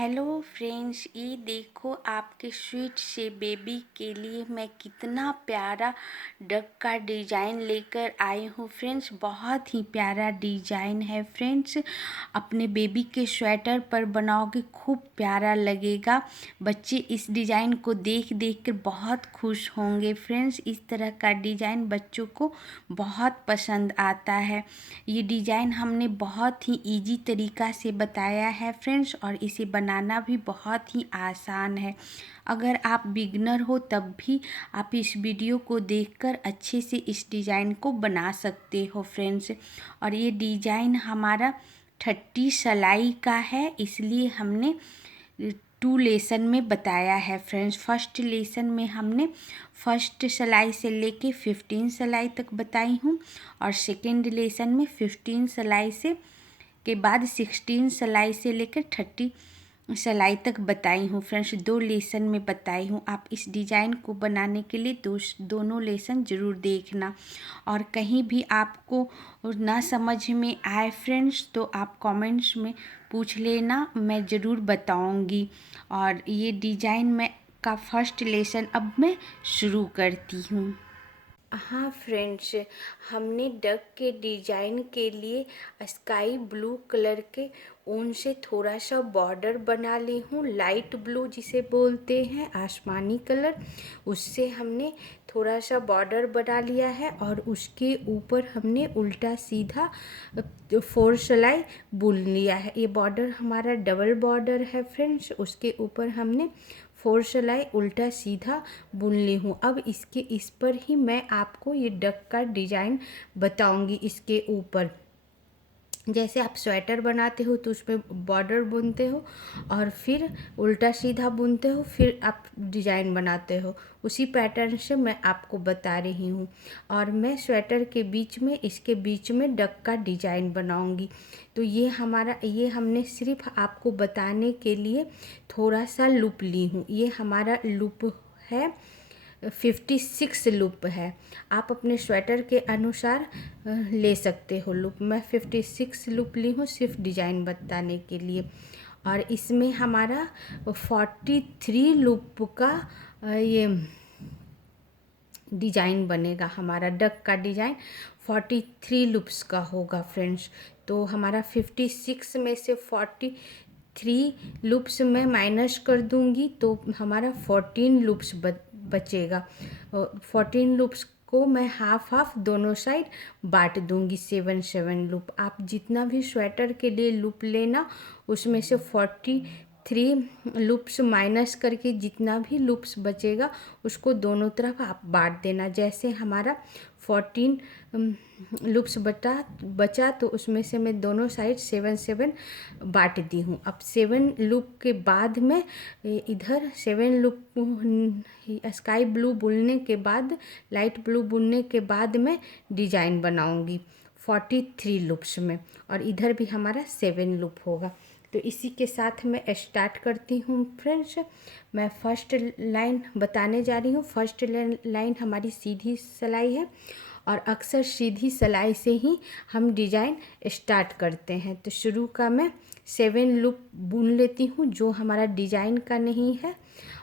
Hello friends, ये देखो आपके स्वीट से बेबी के लिए मैं कितना प्यारा डक का डिज़ाइन लेकर आई हूँ फ्रेंड्स। बहुत ही प्यारा डिज़ाइन है फ्रेंड्स। अपने बेबी के स्वेटर पर बनाओगे खूब प्यारा लगेगा। बच्चे इस डिज़ाइन को देख देख कर बहुत खुश होंगे फ्रेंड्स। इस तरह का डिज़ाइन बच्चों को बहुत पसंद आता है। ये डिज़ाइन हमने बहुत ही इजी तरीका से बताया है फ्रेंड्स, और इसे बनाना भी बहुत ही आसान है। अगर आप बिगनर हो तब भी आप इस वीडियो को देखकर अच्छे से इस डिज़ाइन को बना सकते हो फ्रेंड्स। और ये डिज़ाइन हमारा 30 सिलाई का है, इसलिए हमने 2 लेसन में बताया है फ्रेंड्स। फर्स्ट लेसन में हमने फर्स्ट सिलाई से लेके 15 सिलाई तक बताई हूँ, और सेकेंड लेसन में 15 सिलाई से के बाद 16 सिलाई से लेकर 30 सिलाई तक बताई हूँ फ्रेंड्स। 2 लेसन में बताई हूँ। आप इस डिज़ाइन को बनाने के लिए दोनों लेसन ज़रूर देखना। और कहीं भी आपको ना समझ में आए फ्रेंड्स तो आप कमेंट्स में पूछ लेना, मैं ज़रूर बताऊँगी। और ये डिज़ाइन में का फर्स्ट लेसन अब मैं शुरू करती हूँ। हाँ फ्रेंड्स, हमने डक के डिज़ाइन के लिए स्काई ब्लू कलर के ऊन से थोड़ा सा बॉर्डर बना ली हूँ। लाइट ब्लू जिसे बोलते हैं, आसमानी कलर, उससे हमने थोड़ा सा बॉर्डर बना लिया है। और उसके ऊपर हमने उल्टा सीधा 4 सिलाई बुन लिया है। ये बॉर्डर हमारा डबल बॉर्डर है फ्रेंड्स। उसके ऊपर हमने 4 सिलाई उल्टा सीधा बुन ली हूँ। अब इस पर ही मैं आपको ये डक का डिज़ाइन बताऊंगी। इसके ऊपर जैसे आप स्वेटर बनाते हो तो उसमें बॉर्डर बुनते हो और फिर उल्टा सीधा बुनते हो, फिर आप डिज़ाइन बनाते हो। उसी पैटर्न से मैं आपको बता रही हूँ। और मैं स्वेटर के बीच में, इसके बीच में डक का डिज़ाइन बनाऊंगी। तो ये हमने सिर्फ आपको बताने के लिए थोड़ा सा लूप ली हूँ। ये हमारा लूप है, 56 लूप है। आप अपने स्वेटर के अनुसार ले सकते हो लूप। मैं 56 लूप ली हूँ सिर्फ डिज़ाइन बताने के लिए। और इसमें हमारा 43 लूप का ये डिज़ाइन बनेगा। हमारा डक का डिज़ाइन 43 लूप्स का होगा फ्रेंड्स। तो हमारा 56 में से 43 लूप्स मैं माइनस कर दूंगी तो हमारा 14 लूप्स बचेगा। 14 लूप्स को मैं हाफ हाफ दोनों साइड बांट दूंगी, 7 लूप। आप जितना भी स्वेटर के लिए लूप लेना, उसमें से 43 लूप्स माइनस करके जितना भी लूप्स बचेगा उसको दोनों तरफ आप बांट देना। जैसे हमारा 14 लूप्स बचा तो उसमें से मैं दोनों साइड 7 बांट दी हूँ। अब 7 लूप के बाद में इधर 7 लूप स्काई ब्लू बुनने के बाद, लाइट ब्लू बुनने के बाद मैं डिज़ाइन बनाऊंगी 43 लूप्स में। और इधर भी हमारा 7 लूप होगा। तो इसी के साथ मैं स्टार्ट करती हूँ फ्रेंड्स। मैं फर्स्ट लाइन बताने जा रही हूँ। फर्स्ट लाइन हमारी सीधी सिलाई है, और अक्सर सीधी सिलाई से ही हम डिज़ाइन स्टार्ट करते हैं। तो शुरू का मैं 7 लूप बुन लेती हूँ, जो हमारा डिज़ाइन का नहीं है।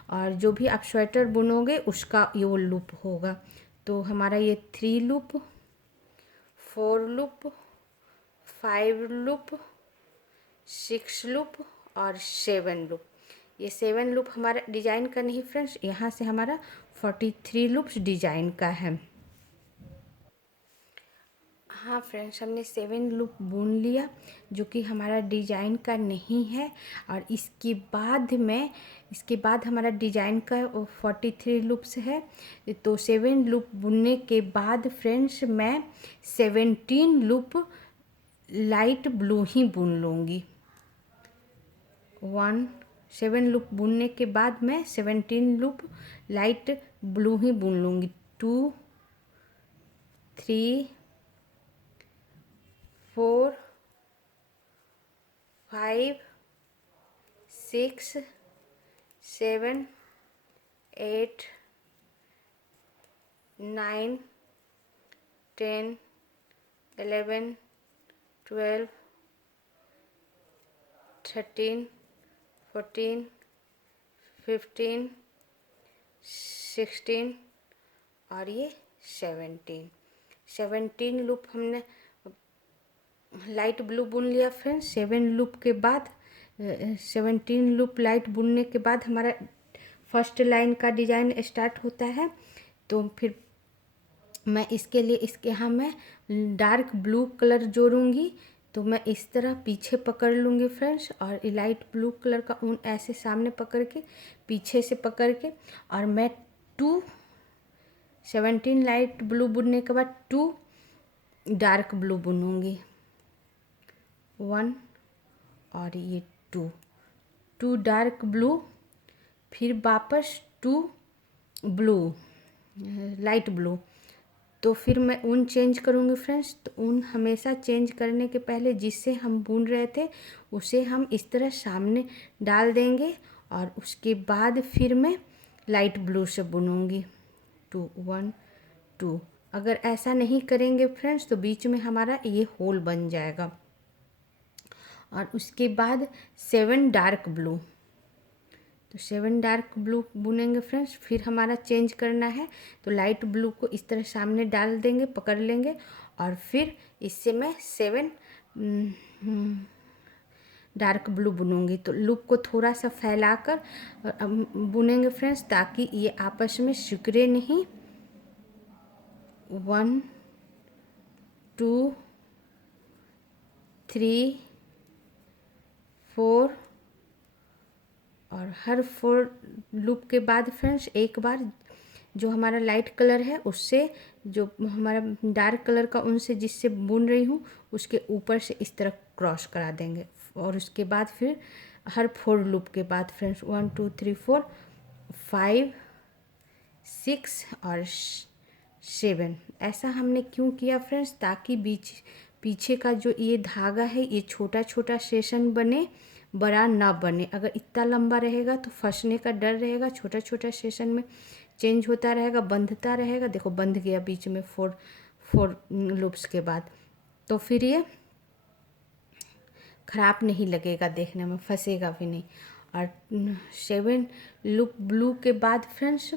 और जो भी आप स्वेटर बुनोगे उसका ये वो लूप होगा। तो हमारा ये 3 लूप, 4 लूप, 5 लूप, 6 लूप और 7 लूप। ये 7 लूप हमारा डिज़ाइन का नहीं फ्रेंड्स, यहाँ से हमारा 43 लूप्स डिज़ाइन का है। हाँ फ्रेंड्स, हमने 7 लूप बुन लिया, जो कि हमारा डिज़ाइन का नहीं है। और इसके बाद हमारा डिज़ाइन का 43 लूप्स है। तो 7 लूप बुनने के बाद फ्रेंड्स मैं 17 लूप लाइट ब्लू ही बुन लूँगी। 7 लूप बुनने के बाद मैं 17 लूप लाइट ब्लू ही बुन लूँगी। 2, 3, 4, 5, 6, 7, 8, 9, 10, 11, 12, 13, 14, 15, 16 और ये 17 लूप हमने लाइट ब्लू बुन लिया फ्रेंड्स। 7 लूप के बाद 17 लूप लाइट बुनने के बाद हमारा फर्स्ट लाइन का डिजाइन स्टार्ट होता है। तो फिर मैं इसके लिए यहाँ मैं डार्क ब्लू कलर जोड़ूंगी। तो मैं इस तरह पीछे पकड़ लूँगी फ्रेंड्स, और लाइट ब्लू कलर का ऊन ऐसे सामने पकड़ के पीछे से पकड़ के, और मैं 17 लाइट ब्लू बुनने के बाद 2 डार्क ब्लू बुनूंगी। 1 और ये 2 डार्क ब्लू, फिर वापस 2 ब्लू लाइट ब्लू। तो फिर मैं ऊन चेंज करूँगी फ्रेंड्स। तो ऊन हमेशा चेंज करने के पहले जिससे हम बुन रहे थे उसे हम इस तरह सामने डाल देंगे, और उसके बाद फिर मैं लाइट ब्लू से बुनूंगी 2 1 2। अगर ऐसा नहीं करेंगे फ्रेंड्स तो बीच में हमारा ये होल बन जाएगा। और उसके बाद 7 डार्क ब्लू, तो 7 डार्क ब्लू बुनेंगे फ्रेंड्स। फिर हमारा चेंज करना है, तो लाइट ब्लू को इस तरह सामने डाल देंगे, पकड़ लेंगे, और फिर इससे मैं 7 डार्क ब्लू बुनूंगी। तो लूप को थोड़ा सा फैलाकर बुनेंगे फ्रेंड्स, ताकि ये आपस में सिकुड़े नहीं। 1 2 3 4, और हर 4 लूप के बाद फ्रेंड्स एक बार जो हमारा लाइट कलर है उससे, जो हमारा डार्क कलर का उनसे जिससे बुन रही हूँ उसके ऊपर से इस तरह क्रॉस करा देंगे। और उसके बाद फिर हर 4 लूप के बाद फ्रेंड्स 1 2 3 4 5 6 और 7। ऐसा हमने क्यों किया फ्रेंड्स, ताकि पीछे का जो ये धागा है ये छोटा छोटा सेशन बने, बड़ा ना बने। अगर इतना लंबा रहेगा तो फंसने का डर रहेगा, छोटा छोटा सेशन में चेंज होता रहेगा, बंधता रहेगा। देखो बंध गया बीच में 4 लूप्स के बाद। तो फिर ये ख़राब नहीं लगेगा, देखने में फंसेगा भी नहीं। और 7 लूप ब्लू के बाद फ्रेंड्स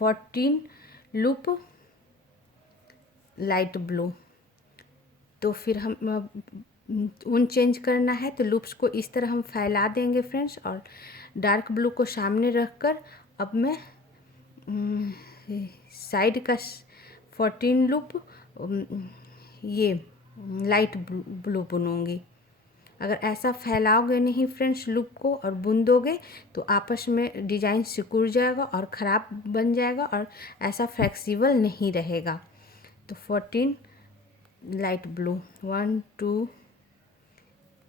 14 लूप लाइट ब्लू। तो फिर हम ऊन चेंज करना है, तो लूप्स को इस तरह हम फैला देंगे फ्रेंड्स, और डार्क ब्लू को सामने रखकर अब मैं साइड का 14 लूप ये लाइट ब्लू बुनूंगी। अगर ऐसा फैलाओगे नहीं फ्रेंड्स लूप को और बुन दोगे तो आपस में डिज़ाइन सिकुड़ जाएगा और ख़राब बन जाएगा, और ऐसा फ्लेक्सिबल नहीं रहेगा। तो 14 लाइट ब्लू 1 2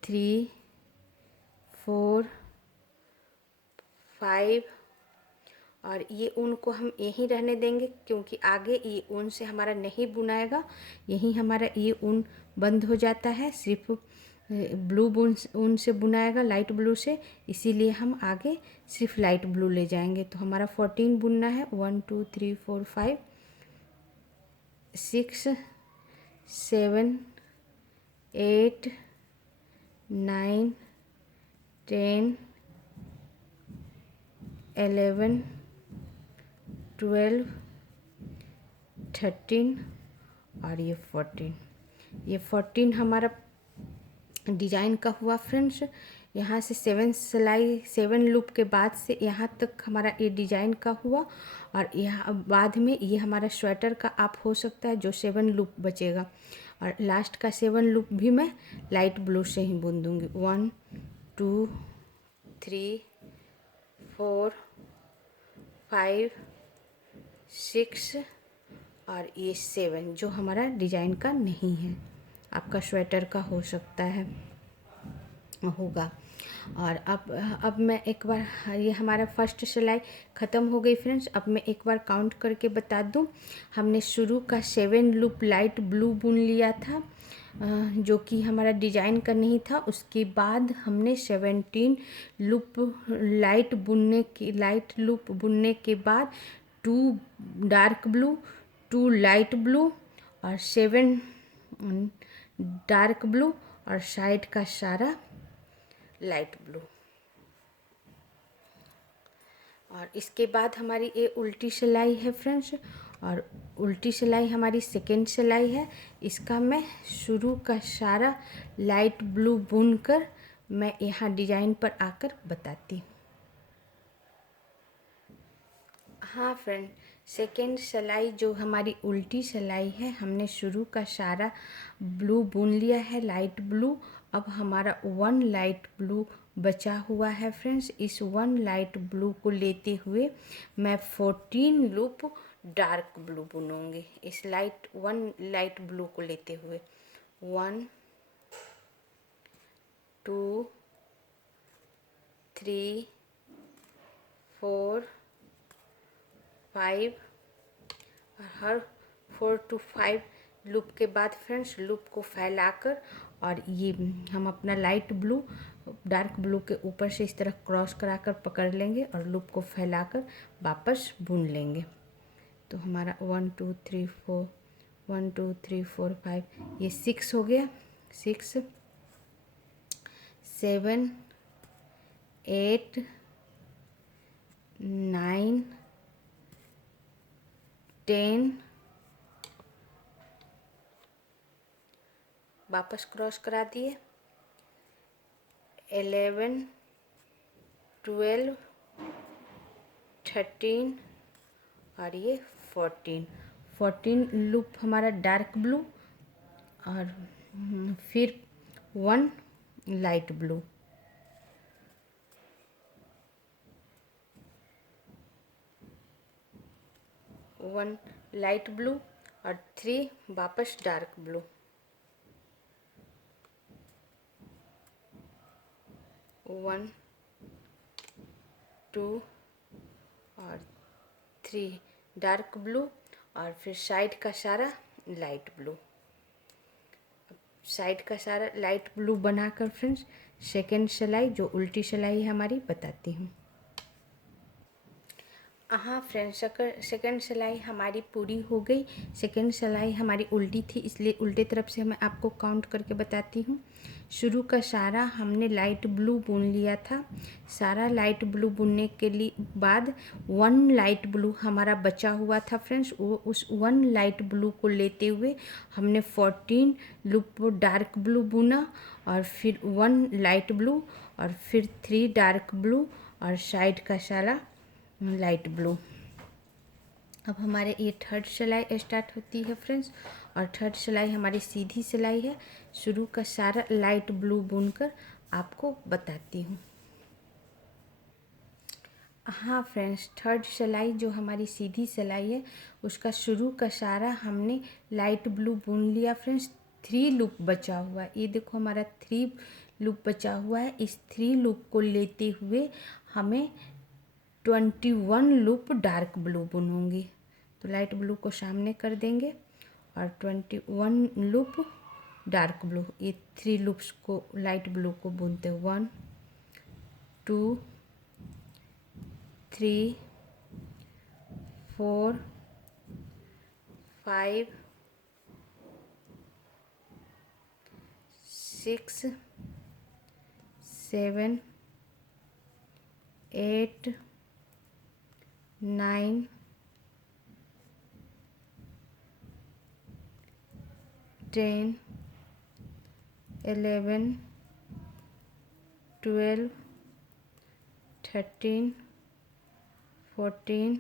3 4 5, और ये ऊन को हम यहीं रहने देंगे, क्योंकि आगे ये ऊन से हमारा नहीं बुनाएगा। यहीं हमारा ये ऊन बंद हो जाता है, सिर्फ ब्लू ऊन से बुनाएगा, लाइट ब्लू से। इसीलिए हम आगे सिर्फ लाइट ब्लू ले जाएंगे। तो हमारा 14 बुनना है 1 2 3 4 5 6 7 8 9 10 11 12 13 और ये 14। ये 14 हमारा डिजाइन का हुआ फ्रेंड्स। यहाँ से 7 लूप के बाद से यहाँ तक हमारा ये डिजाइन का हुआ, और यहाँ बाद में ये हमारा स्वेटर का आप हो सकता है जो 7 लूप बचेगा। और लास्ट का 7 लूप भी मैं लाइट ब्लू से ही बुन दूँगी। 1 2 3 4 5 6 और ये 7 जो हमारा डिजाइन का नहीं है, आपका स्वेटर का हो सकता है होगा। और अब मैं एक बार, ये हमारा फर्स्ट सिलाई ख़त्म हो गई फ्रेंड्स। अब मैं एक बार काउंट करके बता दूं। हमने शुरू का 7 लूप लाइट ब्लू बुन लिया था, जो कि हमारा डिजाइन का नहीं था। उसके बाद हमने 17 लूप लाइट लूप बुनने के बाद 2 डार्क ब्लू 2 लाइट ब्लू और 7 डार्क ब्लू और साइड का सारा लाइट ब्लू। और इसके बाद हमारी ये उल्टी सिलाई है फ्रेंड्स, और उल्टी सिलाई हमारी सेकेंड सिलाई है। इसका मैं शुरू का सारा लाइट ब्लू बुनकर मैं यहाँ डिजाइन पर आकर बताती हूँ। हाँ फ्रेंड, सेकेंड सिलाई जो हमारी उल्टी सिलाई है, हमने शुरू का सारा ब्लू बुन लिया है, लाइट ब्लू। अब हमारा 1 लाइट ब्लू बचा हुआ है फ्रेंड्स। इस 1 लाइट ब्लू को लेते हुए मैं 14 लूप डार्क ब्लू बुनूंगी। इस 1 लाइट ब्लू को लेते हुए 1 2 3 4 5, और हर 4 to 5 लूप के बाद फ्रेंड्स लूप को फैलाकर, और ये हम अपना लाइट ब्लू डार्क ब्लू के ऊपर से इस तरह क्रॉस कराकर पकड़ लेंगे और लूप को फैलाकर वापस बुन लेंगे। तो हमारा 1 2 3 4 1 2 3 4 5 ये 6 हो गया। 6 7 8 9 10, वापस क्रॉस करा दिए। 11 12 13 और ये 14 लूप हमारा डार्क ब्लू, और फिर 1 light blue. One light blue और 3 वापस डार्क ब्लू। 1 2 और 3 डार्क ब्लू, और फिर साइड का सारा लाइट ब्लू। साइड का सारा लाइट ब्लू बनाकर फ्रेंड्स सेकेंड सिलाई जो उल्टी सिलाई है हमारी बताती हूँ। हाँ फ्रेंड्स, सेकेंड सिलाई हमारी पूरी हो गई। सेकेंड सिलाई हमारी उल्टी थी, इसलिए उल्टे तरफ से मैं आपको काउंट करके बताती हूँ। शुरू का सारा हमने लाइट ब्लू बुन लिया था। सारा लाइट ब्लू बुनने के लिए बाद 1 लाइट ब्लू हमारा बचा हुआ था फ्रेंड्स। वो उस 1 लाइट ब्लू को लेते हुए हमने 14 लूप डार्क ब्लू बुना, और फिर 1 लाइट ब्लू, और फिर 3 डार्क ब्लू, और साइड का सारा लाइट ब्लू। अब हमारे ये थर्ड सिलाई स्टार्ट होती है फ्रेंड्स, और थर्ड सिलाई हमारी सीधी सिलाई है। शुरू का सारा लाइट ब्लू बुनकर आपको बताती हूँ। हाँ फ्रेंड्स, थर्ड सिलाई जो हमारी सीधी सिलाई है उसका शुरू का सारा हमने लाइट ब्लू बुन लिया फ्रेंड्स। 3 लूप बचा हुआ है, ये देखो हमारा 3 लूप बचा हुआ है। इस 3 लूप को लेते हुए हमें 21 लूप डार्क ब्लू बुनूंगी। तो लाइट ब्लू को सामने कर देंगे और 21 लूप डार्क ब्लू, ये 3 लूप्स को लाइट ब्लू को बुनते 1 2 3 4 5 6 7 8 9 10 11 12 13 14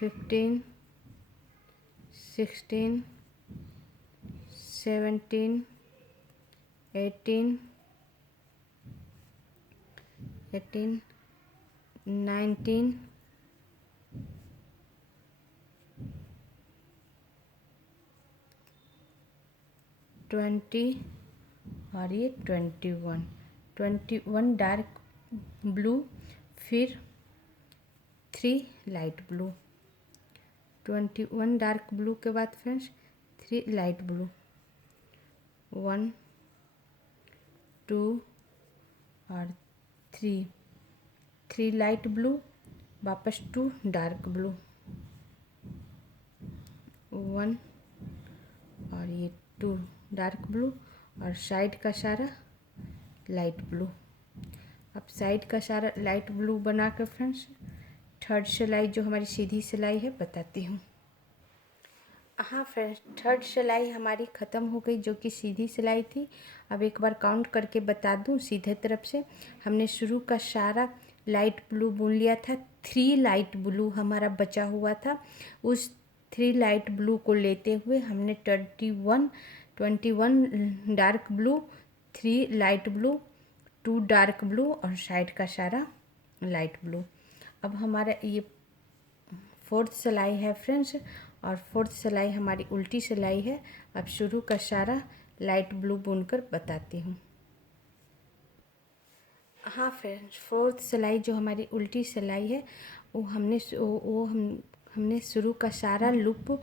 15 16 17 18 19 20 और ये 21 डार्क ब्लू, फिर 3 लाइट ब्लू। 21 डार्क ब्लू के बाद फ्रेंड्स 3 लाइट ब्लू, 1 2 और 3 लाइट ब्लू, वापस 2 डार्क ब्लू, 1 और ये 2 डार्क ब्लू और साइड का सारा लाइट ब्लू। अब साइड का सारा लाइट ब्लू बना कर फ्रेंड्स थर्ड सिलाई जो हमारी सीधी सिलाई है बताती हूँ। हाँ फ्रेंड्स, थर्ड सिलाई हमारी ख़त्म हो गई जो कि सीधी सिलाई थी। अब एक बार काउंट करके बता दूँ। सीधे तरफ से हमने शुरू का सारा लाइट ब्लू बुन लिया था। 3 लाइट ब्लू हमारा बचा हुआ था। उस 3 लाइट ब्लू को लेते हुए हमने 21 dark blue, 3 light blue, 2 dark blue और साइड का सारा लाइट ब्लू। अब हमारा ये फोर्थ सिलाई है फ्रेंड्स, और फोर्थ सिलाई हमारी उल्टी सिलाई है। अब शुरू का सारा लाइट ब्लू बुनकर बताती हूँ। हाँ फ्रेंड्स, फोर्थ सिलाई जो हमारी उल्टी सिलाई है वो हमने शुरू का सारा लूप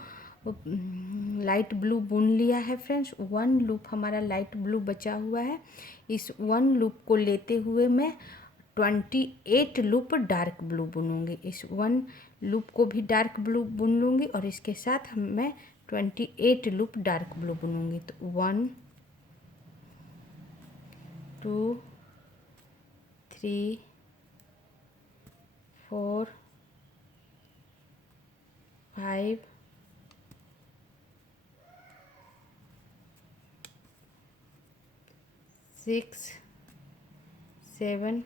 लाइट ब्लू बुन लिया है फ्रेंड्स। 1 लूप हमारा लाइट ब्लू बचा हुआ है। इस 1 लूप को लेते हुए मैं 28 लूप डार्क ब्लू बुनूंगी। इस 1 लूप को भी डार्क ब्लू बुन लूँगी और इसके साथ मैं 28 लूप डार्क ब्लू बुनूंगी। तो 1 2 3 4 5 6 7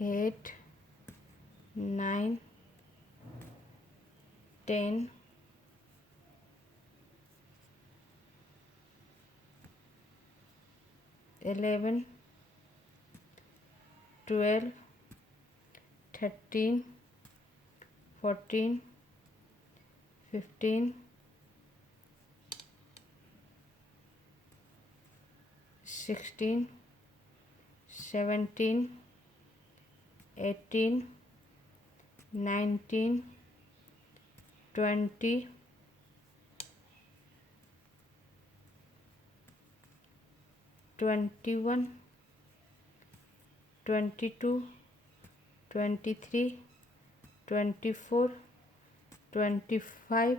8 9 10 11 12 13 14 15 16 17 18 19 20 21 22 23 24 25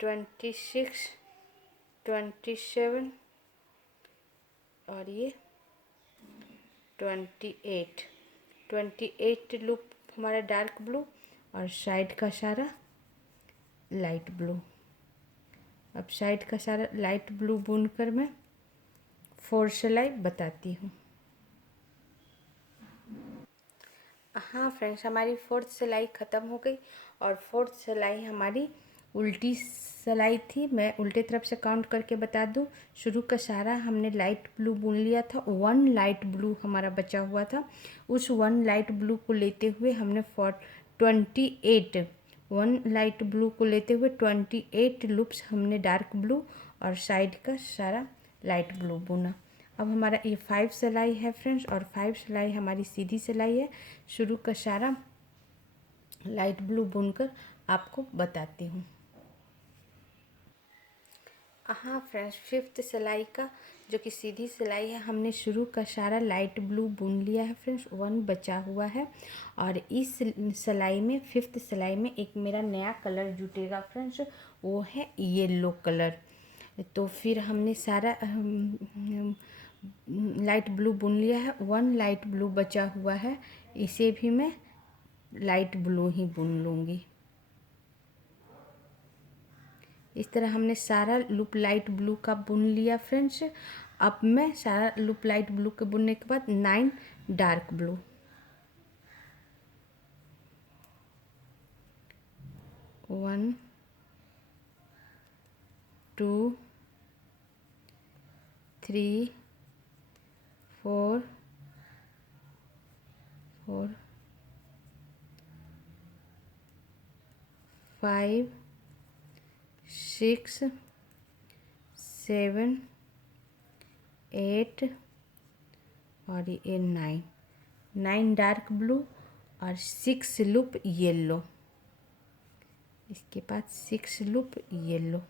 26 27 और ये 28 लूप हमारा डार्क ब्लू और साइड का सारा लाइट ब्लू। अब साइड का सारा लाइट ब्लू बुनकर मैं 4 सिलाई बताती हूँ। हाँ फ्रेंड्स, हमारी 4th सिलाई ख़त्म हो गई और 4th सिलाई हमारी उल्टी सिलाई थी। मैं उल्टे तरफ से काउंट करके बता दूँ। शुरू का सारा हमने लाइट ब्लू बुन लिया था। 1 लाइट ब्लू हमारा बचा हुआ था। उस 1 लाइट ब्लू को लेते हुए हमने 1 लाइट ब्लू को लेते हुए 28 लूप्स हमने डार्क ब्लू और साइड का सारा लाइट ब्लू बुना। अब हमारा ये 5 सिलाई है फ्रेंड्स, और 5 सिलाई हमारी सीधी सिलाई है। शुरू का सारा लाइट ब्लू बुनकर आपको बताती हूँ। हाँ फ्रेंड्स, 5th सिलाई का जो कि सीधी सिलाई है हमने शुरू का सारा लाइट ब्लू बुन लिया है फ्रेंड्स। 1 बचा हुआ है और इस सिलाई में 5th सिलाई में एक मेरा नया कलर जुटेगा फ्रेंड्स, वो है येलो कलर। तो फिर हमने सारा लाइट ब्लू बुन लिया है। 1 लाइट ब्लू बचा हुआ है, इसे भी मैं लाइट ब्लू ही बुन लूँगी। इस तरह हमने सारा लूप लाइट ब्लू का बुन लिया फ्रेंड्स। अब मैं सारा लूप लाइट ब्लू के बुनने के बाद 9 डार्क ब्लू, 1 2 3 4 5 6 7 8 और ये 9 डार्क ब्लू और 6 लूप येलो। इसके बाद 6 लूप येलो।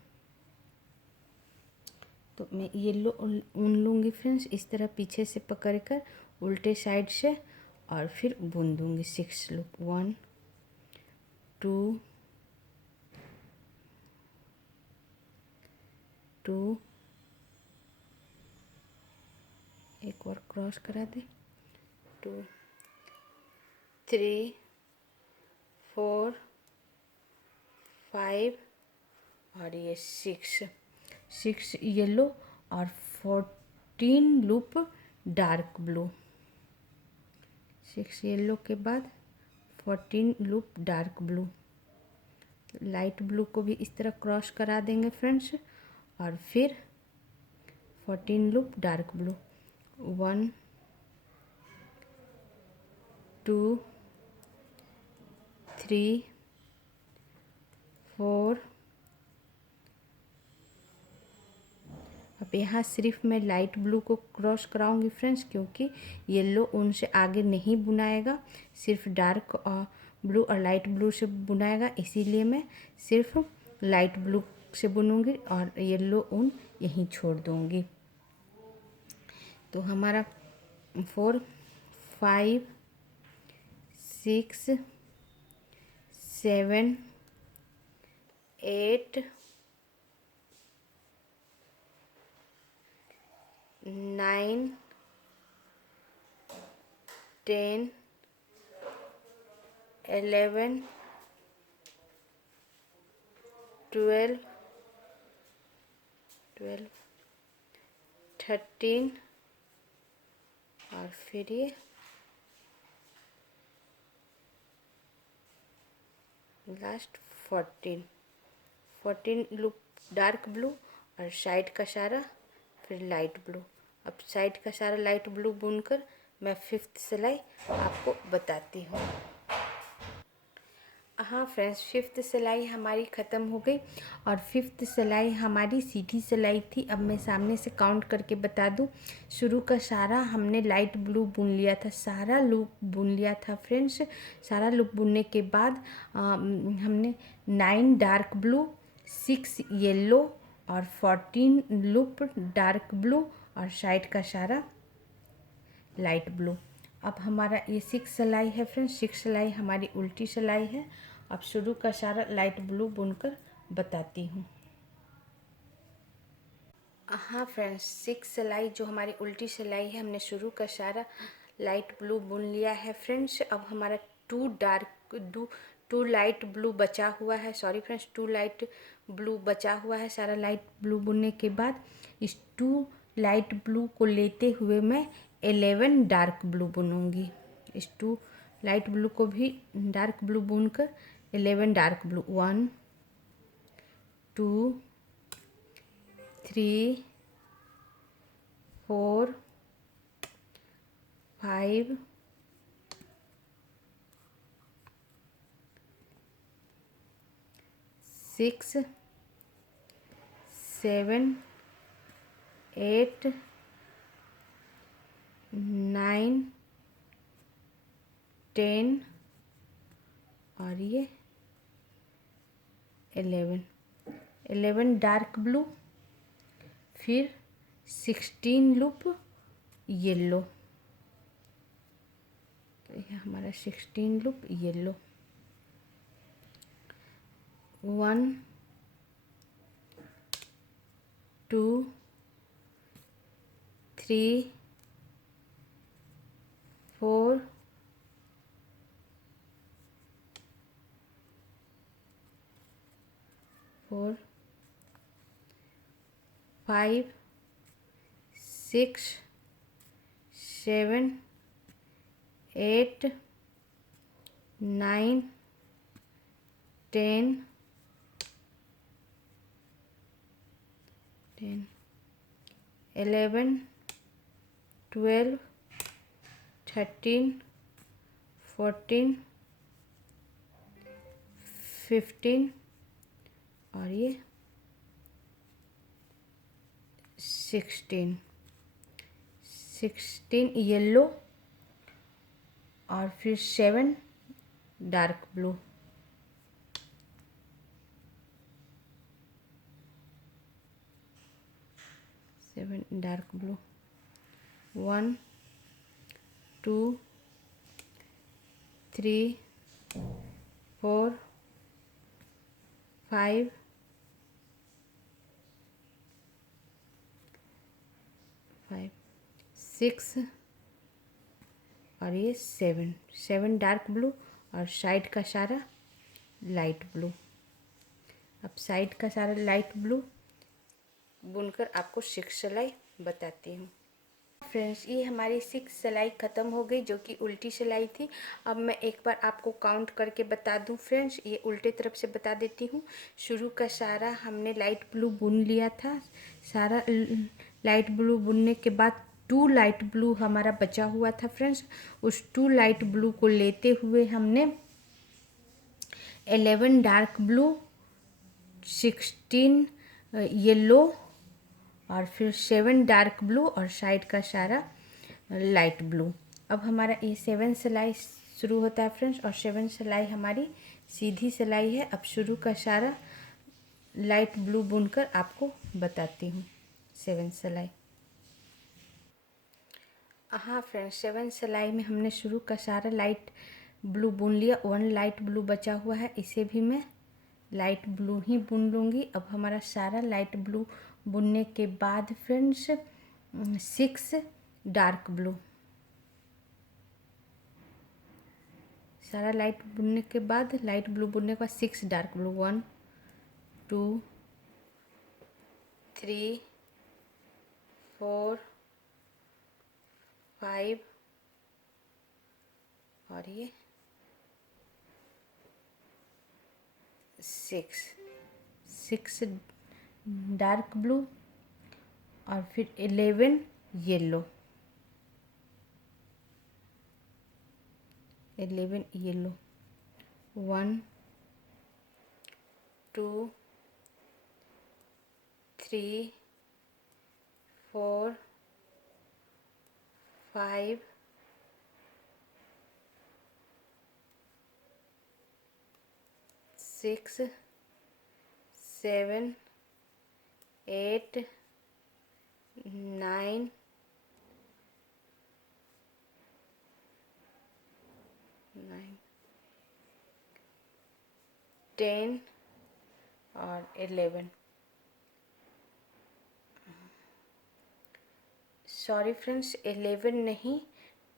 तो मैं येलो ऊन लूँगी फ्रेंड्स, इस तरह पीछे से पकड़कर उल्टे साइड से और फिर बुन दूँगी 6 लूप। 1 2 2, एक और क्रॉस करा दे, 2 3 4 5 और ये 6 येलो और 14 लूप डार्क ब्लू। 6 येलो के बाद 14 loop dark blue. Light blue को भी इस तरह क्रॉस करा देंगे फ्रेंड्स, और फिर 14 लूप डार्क ब्लू। 1 2 3 4। अब यहाँ सिर्फ मैं लाइट ब्लू को क्रॉस कराऊंगी फ्रेंड्स, क्योंकि येलो उनसे आगे नहीं बुनाएगा, सिर्फ डार्क और ब्लू और लाइट ब्लू से बुनाएगा, इसीलिए मैं सिर्फ लाइट ब्लू से बुनूंगी और येलो ऊन यहीं छोड़ दूंगी। तो हमारा 4 5 6 7 8 9 10 11 12 13 और फिर ये लास्ट 14 लूप डार्क ब्लू और साइड का सारा फिर लाइट ब्लू। अब साइड का सारा लाइट ब्लू बुनकर मैं 5th सिलाई आपको बताती हूँ। हाँ फ्रेंड्स, 5th सिलाई हमारी ख़त्म हो गई और 5th सिलाई हमारी सीधी सिलाई थी। अब मैं सामने से काउंट करके बता दूँ। शुरू का सारा हमने लाइट ब्लू बुन लिया था, सारा लूप बुन लिया था फ्रेंड्स। सारा लूप बुनने के बाद हमने 9 डार्क ब्लू, 6 येलो और 14 लूप डार्क ब्लू और साइड का सारा लाइट ब्लू। अब हमारा ये 6 सिलाई है फ्रेंड्स, 6 सिलाई हमारी उल्टी सिलाई है। अब शुरू का सारा लाइट ब्लू बुनकर बताती हूँ। हाँ फ्रेंड्स, 6 सिलाई जो हमारी उल्टी सिलाई है, हमने शुरू का सारा लाइट ब्लू बुन लिया है फ्रेंड्स। अब हमारा 2 लाइट ब्लू बचा हुआ है, सॉरी फ्रेंड्स, 2 लाइट ब्लू बचा हुआ है। सारा लाइट ब्लू बुनने के बाद इस 2 लाइट ब्लू को लेते हुए मैं 11 डार्क ब्लू बुनूंगी। इस 2 लाइट ब्लू को भी डार्क ब्लू बुनकर 11 डार्क ब्लू। 1 2 3 4 5 6 7 8 9 10 और ये 11 डार्क ब्लू, फिर 16 लूप येलो। तो ये हमारा 16 लूप येलो। 1 2 3 4 5 6 7 8 9 10 11 12 13 14 15 और ये 16 येलो और फिर 7 डार्क ब्लू। 7 dark blue. 1 2 3 4 5 6 और ये 7 डार्क ब्लू और साइड का सारा लाइट ब्लू। अब साइड का सारा लाइट ब्लू बुनकर आपको 6 सिलाई बताती हूँ। फ्रेंड्स, ये हमारी 6 सिलाई ख़त्म हो गई, जो कि उल्टी सिलाई थी। अब मैं एक बार आपको काउंट करके बता दूं फ्रेंड्स, ये उल्टे तरफ से बता देती हूँ। शुरू का सारा हमने लाइट ब्लू बुन लिया था। सारा लाइट ब्लू बुनने के बाद 2 लाइट ब्लू हमारा बचा हुआ था फ्रेंड्स। उस 2 लाइट ब्लू को लेते हुए हमने 11 डार्क ब्लू, 16 येलो और फिर 7 डार्क ब्लू और साइड का सारा लाइट ब्लू। अब हमारा ये 7 सिलाई शुरू होता है फ्रेंड्स, और 7 सिलाई हमारी सीधी सिलाई है। अब शुरू का सारा लाइट ब्लू बुनकर आपको बताती हूँ 7 सिलाई। हाँ फ्रेंड्स, 7 सिलाई में हमने शुरू का सारा लाइट ब्लू बुन लिया। 1 लाइट ब्लू बचा हुआ है, इसे भी मैं लाइट ब्लू ही बुन लूँगी। अब हमारा सारा लाइट ब्लू बुनने के बाद फ्रेंड्स 6 डार्क ब्लू, सारा लाइट बुनने के बाद लाइट ब्लू बुनने के बाद 6 डार्क ब्लू, 1 2 3 4 5 और ये 6 डार्क ब्लू और फिर 11 येलो, 1 2 3 4 5 6 7 8 9 10 और 11। सॉरी फ्रेंड्स, 11 नहीं,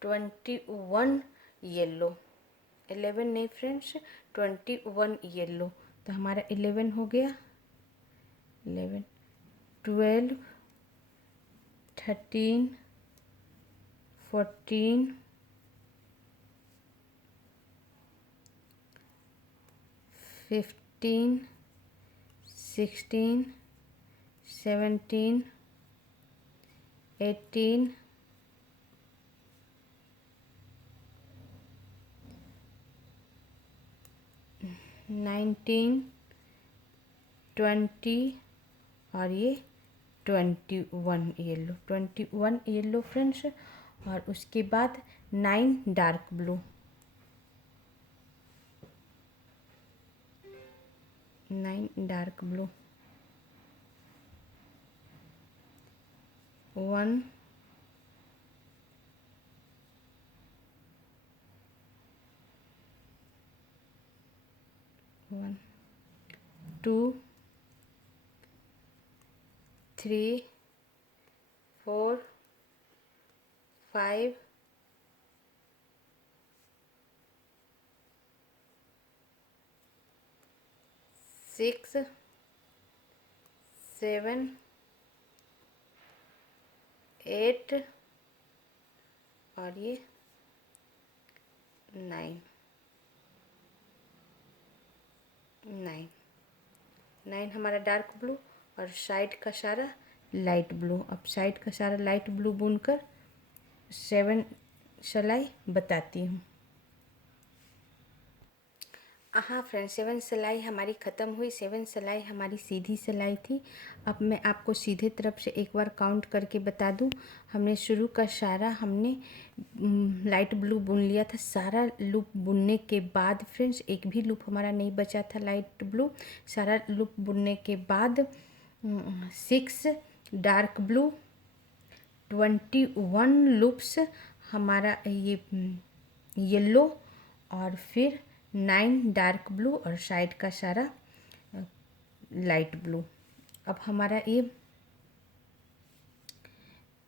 21 येलो। 11 नहीं फ्रेंड्स, 21 येलो। तो हमारा 11 हो गया। 11 12 13 14 15 16 17 18 19 20 और ये 21 येलो। 21 येलो फ्रेंड्स, और उसके बाद 9 डार्क ब्लू, 9 डार्क ब्लू, 1 2 3 4 5 6 7 8 और ये 9 हमारा डार्क ब्लू और साइड का सारा लाइट ब्लू। अब साइड का सारा लाइट ब्लू बुनकर 7 सिलाई बताती हूँ। हाँ फ्रेंड्स, 7 सिलाई हमारी ख़त्म हुई। 7 सिलाई हमारी सीधी सिलाई थी। अब मैं आपको सीधे तरफ से एक बार काउंट करके बता दूं। हमने शुरू का सारा हमने लाइट ब्लू बुन लिया था। सारा लूप बुनने के बाद फ्रेंड्स एक भी लूप हमारा नहीं बचा था लाइट ब्लू। सारा लूप बुनने के बाद 6 डार्क ब्लू, 21 लूप्स हमारा ये येलो और फिर 9 डार्क ब्लू और साइड का सारा लाइट ब्लू। अब हमारा ये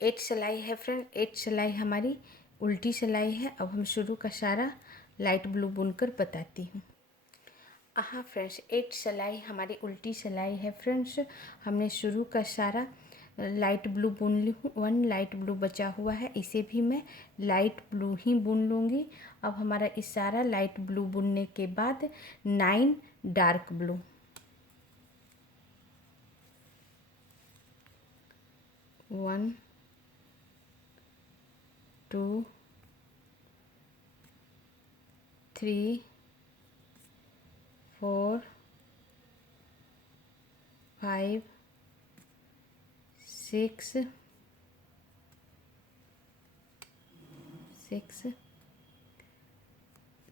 8 सिलाई है फ्रेंड, 8 सिलाई हमारी उल्टी सिलाई है। अब हम शुरू का सारा लाइट ब्लू बुनकर बताती हूँ। हाँ फ्रेंड्स, 8 सिलाई हमारी उल्टी सिलाई है फ्रेंड्स। हमने शुरू का सारा लाइट ब्लू बुन ली हूँ। 1 लाइट ब्लू बचा हुआ है, इसे भी मैं लाइट ब्लू ही बुन लूँगी। अब हमारा इस सारा लाइट ब्लू बुनने के बाद 9 डार्क ब्लू, 1 2 3 4 5 6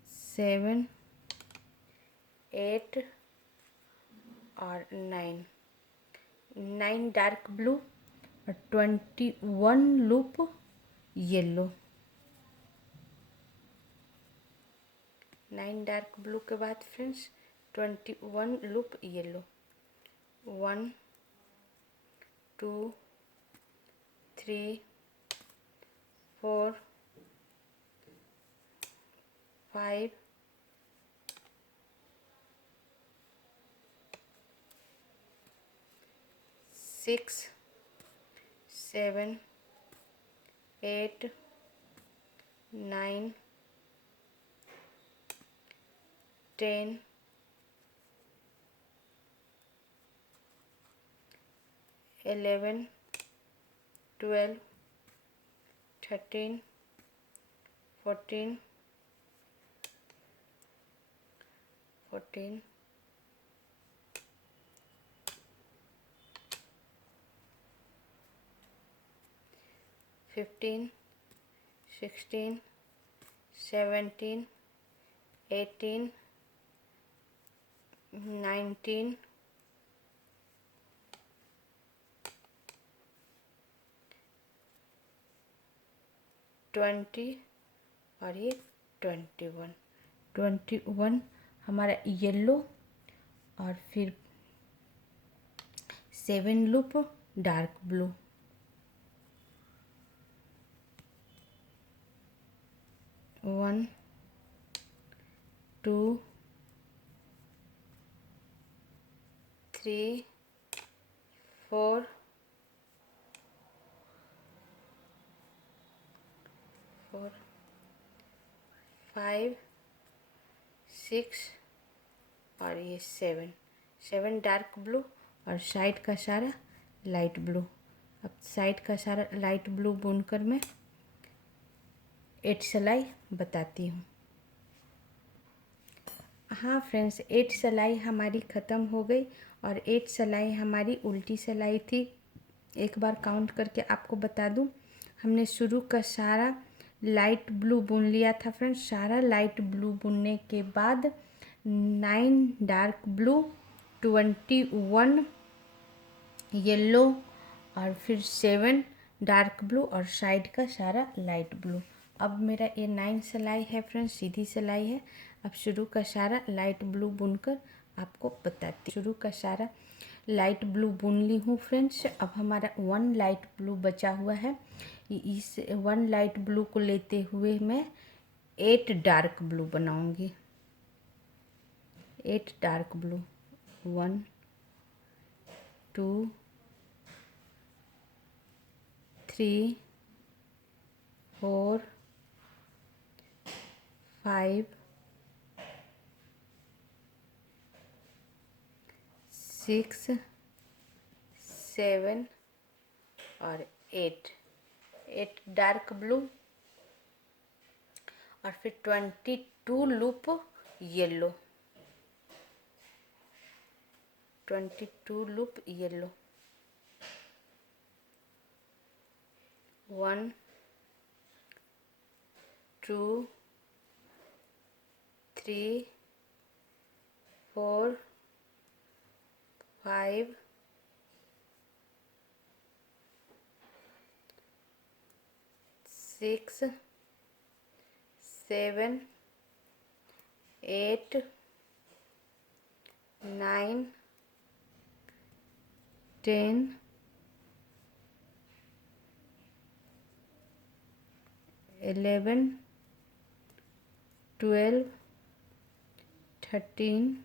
7 8 और 9 डार्क ब्लू और 21 लूप येलो। 9 डार्क ब्लू के बाद फ्रेंड्स 21 लूप येलो। 1 2 3 4 5 6 7 8 9 10 11 12 13 14 15 16 17 18 19 20 और ये 21 हमारा येलो और फिर 7 लूप डार्क ब्लू। 1 2 3 4 5 6 और ये 7 डार्क ब्लू और साइड का सारा लाइट ब्लू। अब साइड का सारा लाइट ब्लू बुनकर मैं 8 सिलाई बताती हूँ। हाँ फ्रेंड्स, 8 सिलाई हमारी ख़त्म हो गई और 8 सिलाई हमारी उल्टी सिलाई थी। एक बार काउंट करके आपको बता दूँ, हमने शुरू का सारा लाइट ब्लू बुन लिया था फ्रेंड्स। सारा लाइट ब्लू बुनने के बाद 9 डार्क ब्लू, 21 येलो और फिर 7 डार्क ब्लू और साइड का सारा लाइट ब्लू। अब मेरा ये 9 सिलाई है फ्रेंड्स, सीधी सिलाई है। अब शुरू का सारा लाइट ब्लू बुनकर आपको बताती। शुरू का सारा लाइट ब्लू बुन ली हूँ फ्रेंड्स। अब हमारा 1 लाइट ब्लू बचा हुआ है। इस 1 लाइट ब्लू को लेते हुए मैं 8 डार्क ब्लू बनाऊंगी। 8 डार्क ब्लू, 1 2 3 4 5 6 7 और 8 डार्क ब्लू और फिर 22 लूप येलो। 22 loop yellow. 1 2 3 4 5 6 7 8 9 10 11 12 13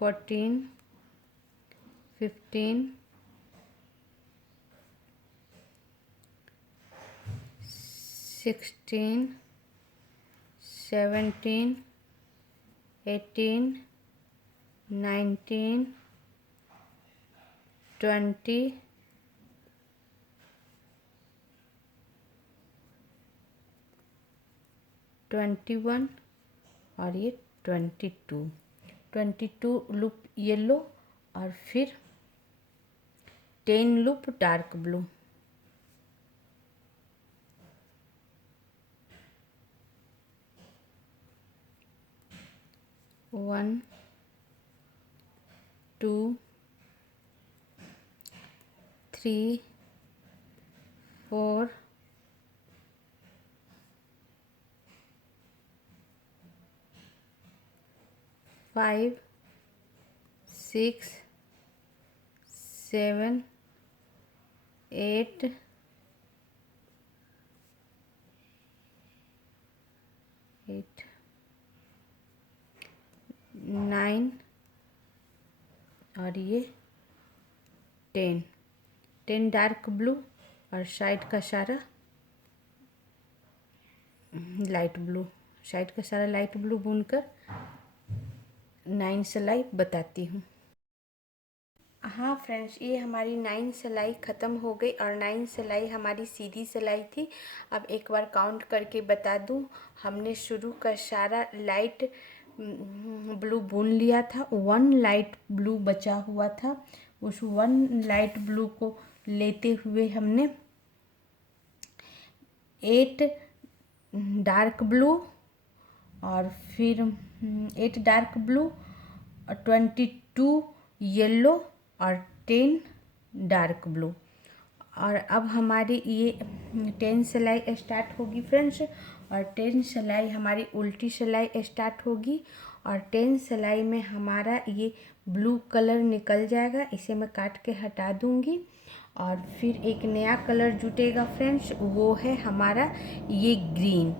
14 15 16 17 18 19 20 21 और ये 22 लूप येलो और फिर 10 लूप डार्क ब्लू। 1 2 3 4 5 6 7 8 9 और ये 10 डार्क ब्लू और साइड का सारा लाइट ब्लू, साइड का सारा लाइट ब्लू बुनकर 9 सिलाई बताती हूँ। हाँ फ्रेंड्स, ये हमारी 9 सिलाई ख़त्म हो गई और 9 सिलाई हमारी सीधी सिलाई थी। अब एक बार काउंट करके बता दूँ, हमने शुरू का सारा लाइट ब्लू बुन लिया था, 1 लाइट ब्लू बचा हुआ था। उस 1 लाइट ब्लू को लेते हुए हमने 8 डार्क ब्लू और फिर 8 डार्क ब्लू और 22 येलो और 10 डार्क ब्लू। और अब हमारी ये 10 सिलाई स्टार्ट होगी फ्रेंड्स, और 10 सिलाई हमारी उल्टी सिलाई स्टार्ट होगी और 10 सिलाई में हमारा ये ब्लू कलर निकल जाएगा। इसे मैं काट के हटा दूंगी और फिर एक नया कलर जुटेगा फ्रेंड्स, वो है हमारा ये ग्रीन।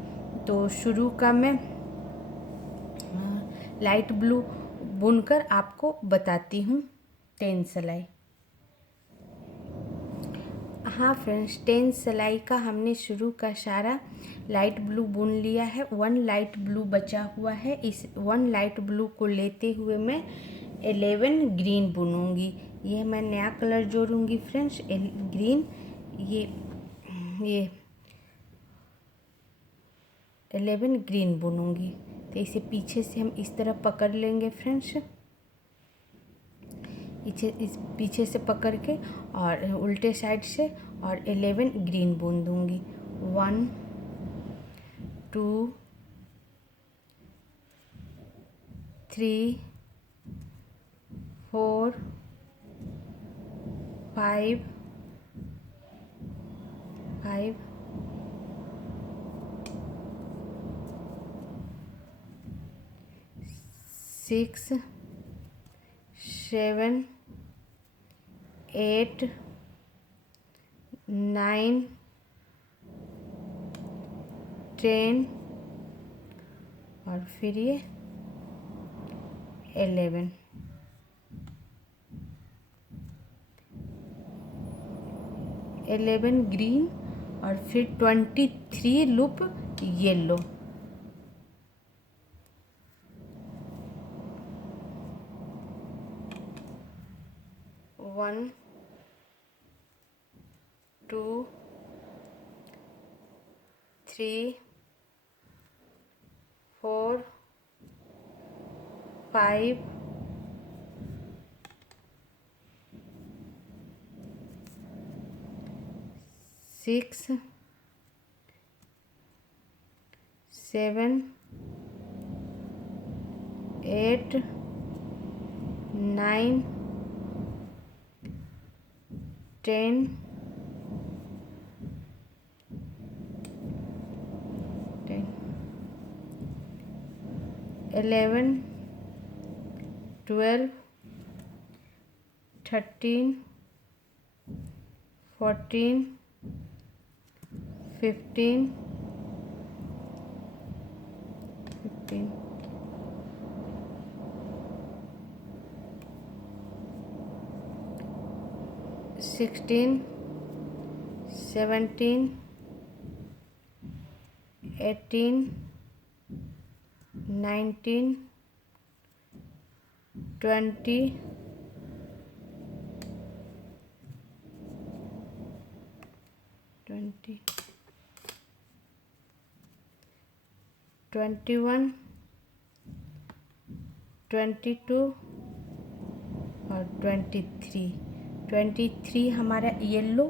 तो शुरू का मैं लाइट ब्लू बुनकर आपको बताती हूँ 10 सिलाई। हाँ फ्रेंड्स, 10 सिलाई का हमने शुरू का सारा लाइट ब्लू बुन लिया है, 1 लाइट ब्लू बचा हुआ है। इस 1 लाइट ब्लू को लेते हुए मैं 11 ग्रीन बुनूंगी। ये मैं नया कलर जोड़ूंगी फ्रेंड्स, ग्रीन। ये 11 ग्रीन बुनूंगी। तो इसे पीछे से हम इस तरह पकड़ लेंगे फ्रेंड्स, इस पीछे से पकड़ के और उल्टे साइड से और 11 ग्रीन बुन दूंगी। 1 2 3 4 5 6 7 8 9 10 और फिर ये 11 ग्रीन और फिर 23 लूप येलो। 1 2 3 4 5 6 7 8 9 10 10 11, 12, 13, 14, 15, 16, 17, 18, 19, 20, 21, 22 और 23 हमारा येलो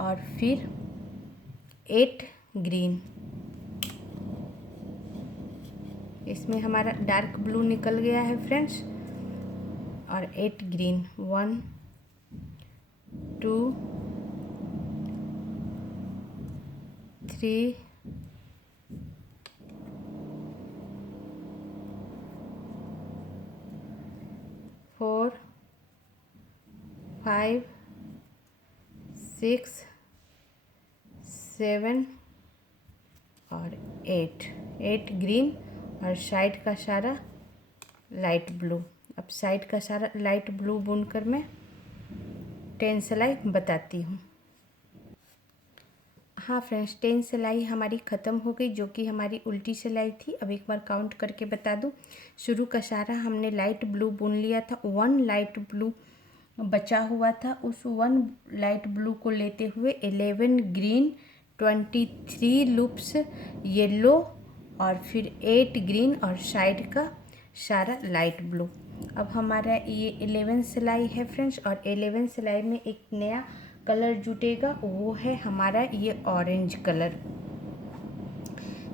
और फिर 8 ग्रीन। इसमें हमारा डार्क ब्लू निकल गया है फ्रेंड्स, और 8 ग्रीन। 1, 2, 3, 4, 5, 6, 7 और 8 ग्रीन और साइड का सारा लाइट ब्लू। अब साइड का सारा लाइट ब्लू बुनकर मैं 10 सिलाई बताती हूँ। हाँ फ्रेंड्स, 10 सिलाई हमारी ख़त्म हो गई, जो कि हमारी उल्टी सिलाई थी। अब एक बार काउंट करके बता दूँ। शुरू का सारा हमने लाइट ब्लू बुन लिया था, 1 लाइट ब्लू बचा हुआ था। उस 1 लाइट ब्लू को लेते हुए 11 ग्रीन, 23 लूप्स येलो और फिर 8 ग्रीन और साइड का सारा लाइट ब्लू। अब हमारा ये 11 सिलाई है फ्रेंड्स, और 11 सिलाई में एक नया कलर जुटेगा, वो है हमारा ये ऑरेंज कलर।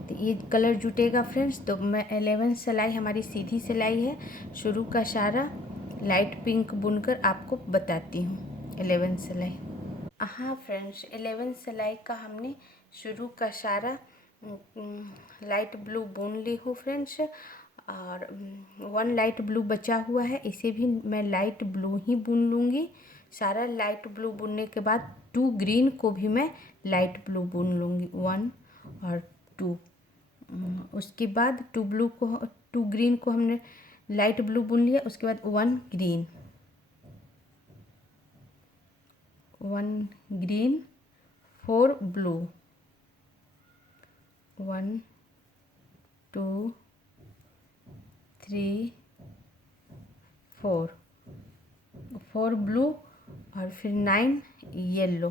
तो ये कलर जुटेगा फ्रेंड्स। तो मैं 11 सिलाई हमारी सीधी सिलाई है, शुरू का सारा लाइट पिंक बुनकर आपको बताती हूँ 11 सिलाई। हाँ फ्रेंड्स, 11 सिलाई का हमने शुरू का सारा लाइट ब्लू बुन ली हूँ फ्रेंड्स, और 1 लाइट ब्लू बचा हुआ है, इसे भी मैं लाइट ब्लू ही बुन लूँगी। सारा लाइट ब्लू बुनने के बाद 2 ग्रीन को भी मैं लाइट ब्लू बुन लूँगी, 1 और 2। उसके बाद 2 ग्रीन को हमने लाइट ब्लू बुन लिया। उसके बाद 1 ग्रीन, 4 ब्लू, 1, 2, 3, 4 ब्लू और फिर 9 येलो,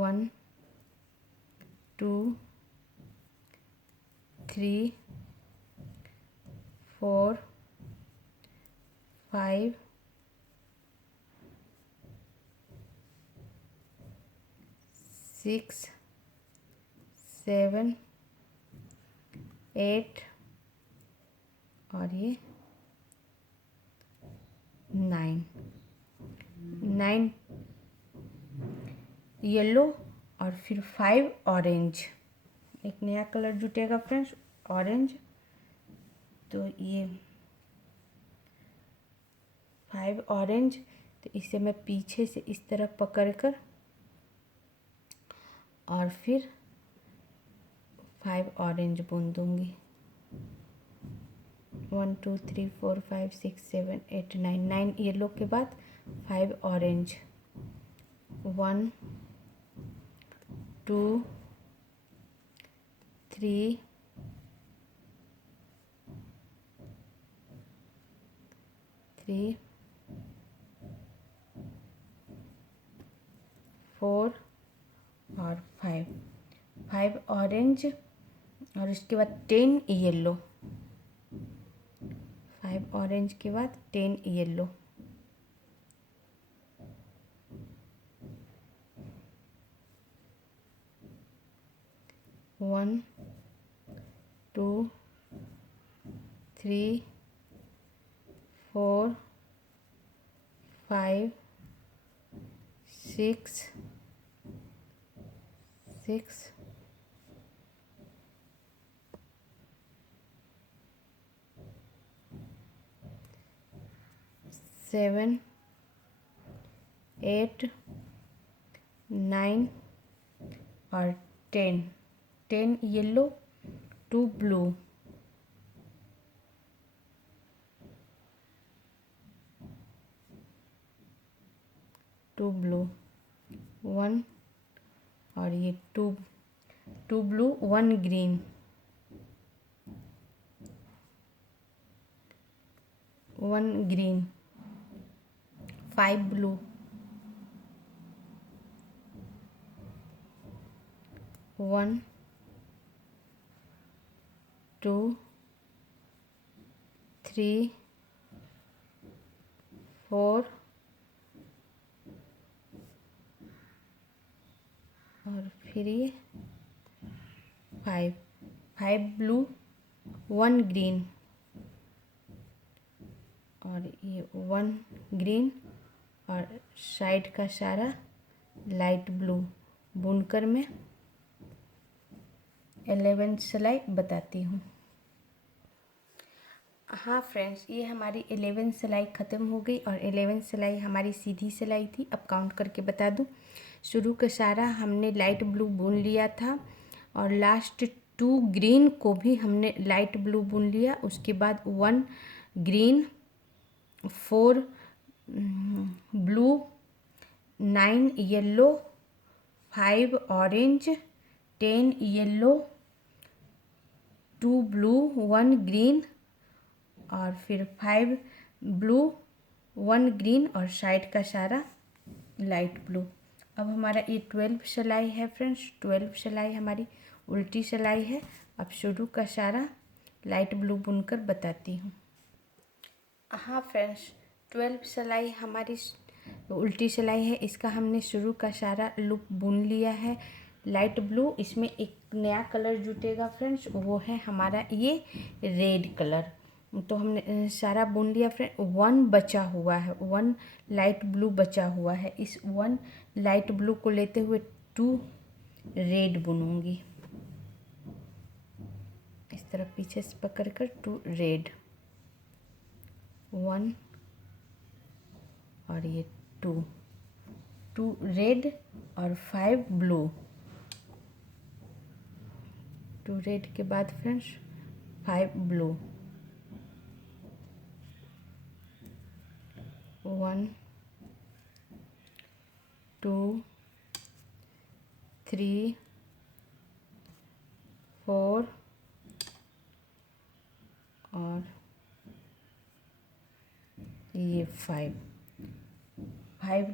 1, 2, 3, 4, 5, 6, 7, 8 और ये 9 येलो और फिर 5 ऑरेंज। एक नया कलर जुटेगा फ्रेंड्स, ऑरेंज। तो ये 5 ऑरेंज, तो इसे मैं पीछे से इस तरह पकड़कर और फिर 5 ऑरेंज बुन दूंगी। 1, 2, 3, 4, 5, 6, 7, 8, 9 येलो के बाद 5 ऑरेंज, 1, 2, 3, 4 और 5 ऑरेंज, और उसके बाद 10 येलो, 5 ऑरेंज के बाद 10 येलो, 1, 2, 3, 4, 5, 6, 7, 8, 9 और 10। 10 येलो, 2 ब्लू, 2 ब्लू, 1 और ये 2 ब्लू, 1 ग्रीन, 1 ग्रीन, 5 ब्लू, 1, 2, 3, 4 और फिर ये 5 ब्लू, 1 ग्रीन और ये 1 ग्रीन और साइड का सारा लाइट ब्लू बुनकर मैं 11 सिलाई बताती हूँ। हाँ फ्रेंड्स, ये हमारी 11 सिलाई ख़त्म हो गई और 11 सिलाई हमारी सीधी सिलाई थी। अब काउंट करके बता दूँ। शुरू का सारा हमने लाइट ब्लू बुन लिया था और लास्ट 2 ग्रीन को भी हमने लाइट ब्लू बुन लिया। उसके बाद 1 green, 4 blue, 9 yellow, 5 orange, 10 yellow, 2 blue, 1 green और फिर 5 ब्लू, 1 ग्रीन और साइड का सारा लाइट ब्लू। अब हमारा ये 12 सिलाई है फ्रेंड्स। 12 सिलाई हमारी उल्टी सिलाई है। अब शुरू का सारा लाइट ब्लू बुनकर बताती हूँ। हाँ फ्रेंड्स, 12 सिलाई हमारी उल्टी सिलाई है। इसका हमने शुरू का सारा लूप बुन लिया है लाइट ब्लू। इसमें एक नया कलर जुटेगा फ्रेंड्स, वो है हमारा ये रेड कलर। तो हमने सारा बुन लिया फ्रेंड। 1 बचा हुआ है, 1 लाइट ब्लू बचा हुआ है। इस 1 लाइट ब्लू को लेते हुए 2 रेड बुनूंगी। इस तरह पीछे से पकड़कर 2 रेड, 1 और ये 2 रेड और 5 ब्लू। 2 रेड के बाद फ्रेंड्स 5 ब्लू, 1, 2, 3, 4 और ये 5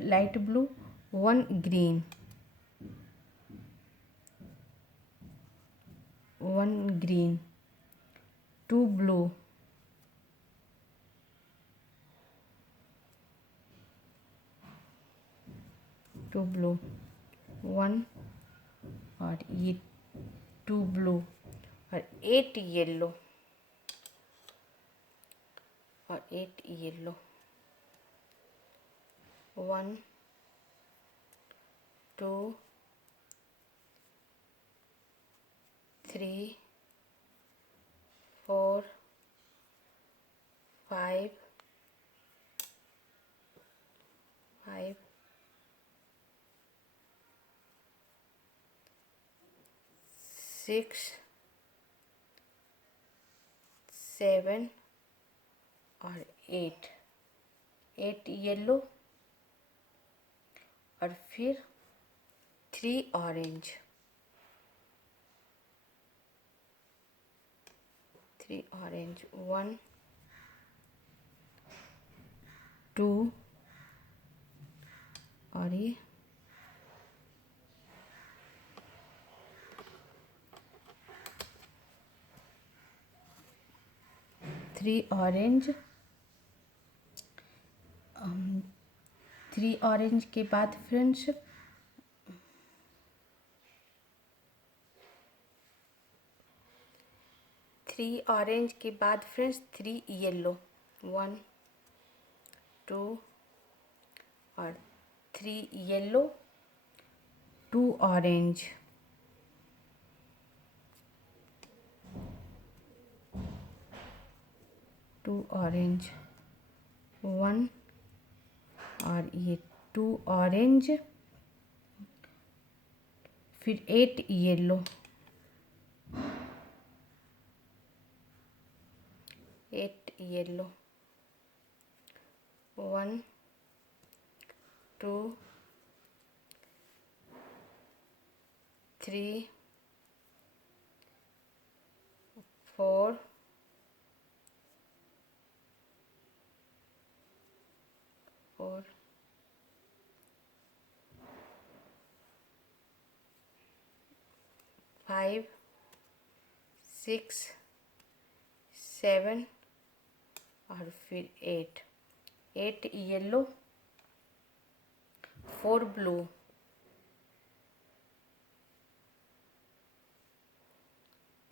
light blue, 1 green, 1 green, 2 blue, 2 blue, 1 और ये 2 ब्लू और 8 येलो और 8 येलो, 1, 2, 3, 4, 5, 6, 7 और 8 येलो और फिर 3 ऑरेंज, 1, 2 और ये 3 ऑरेंज। 3 ऑरेंज के बाद फ्रेंड्स 3 येलो, 1, 2 और 3 येलो, 2 ऑरेंज, 1 और ये 2 ऑरेंज, फिर 8 येलो, 8 येलो, 1 2 3 4 4 5 6 7 और फिर 8, 8 येलो, 4 ब्लू,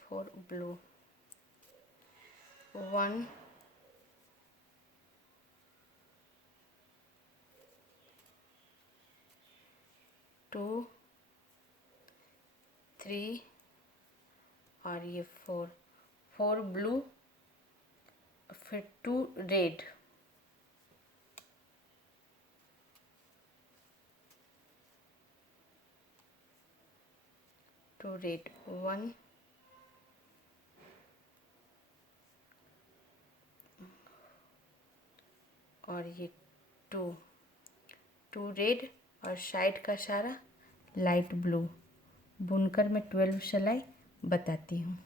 4 ब्लू, 1 2 3 और ये 4, 4 ब्लू, फिर 2 रेड, 2 रेड, 1 और ये 2 रेड और साइड का सारा लाइट ब्लू बुनकर मैं 12 सिलाई बताती हूँ।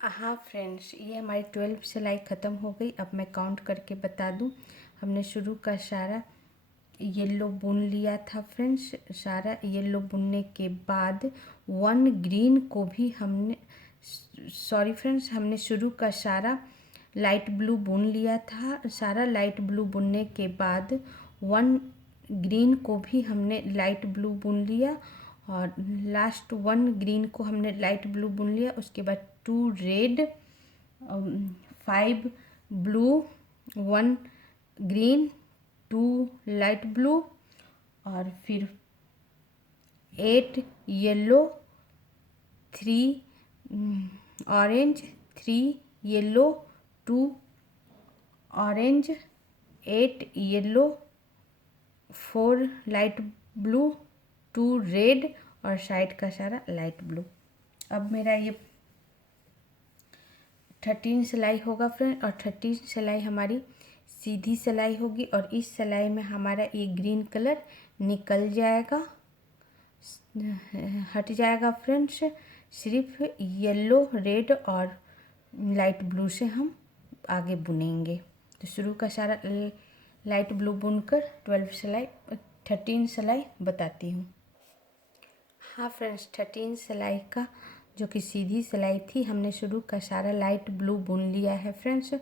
हाँ फ्रेंड्स, ये हमारी 12 सिलाई ख़त्म हो गई। अब मैं काउंट करके बता दूँ। हमने शुरू का सारा येलो बुन लिया था फ्रेंड्स। सारा येलो बुनने के बाद 1 ग्रीन को भी हमने, सॉरी फ्रेंड्स, हमने शुरू का सारा लाइट ब्लू बुन लिया था। सारा लाइट ब्लू बुनने के बाद 1 ग्रीन को भी हमने लाइट ब्लू बुन लिया और लास्ट 1 ग्रीन को हमने लाइट ब्लू बुन लिया। उसके बाद 2 red, 5 blue, 1 green, 2 light blue और फिर 8 yellow, 3 orange, 3 yellow, 2 orange, 8 yellow, 4 light blue, 2 red और साइड का सारा लाइट ब्लू। अब मेरा ये 13 सिलाई होगा फ्रेंड और 13 सिलाई हमारी सीधी सिलाई होगी और इस सिलाई में हमारा ये ग्रीन कलर निकल जाएगा, हट जाएगा फ्रेंड्स। सिर्फ येलो, रेड और लाइट ब्लू से हम आगे बुनेंगे। तो शुरू का सारा लाइट ब्लू बुनकर 13 सिलाई बताती हूँ। हाँ फ्रेंड्स, 13 सिलाई का जो कि सीधी सिलाई थी, हमने शुरू का सारा लाइट ब्लू बुन लिया है फ्रेंड्स।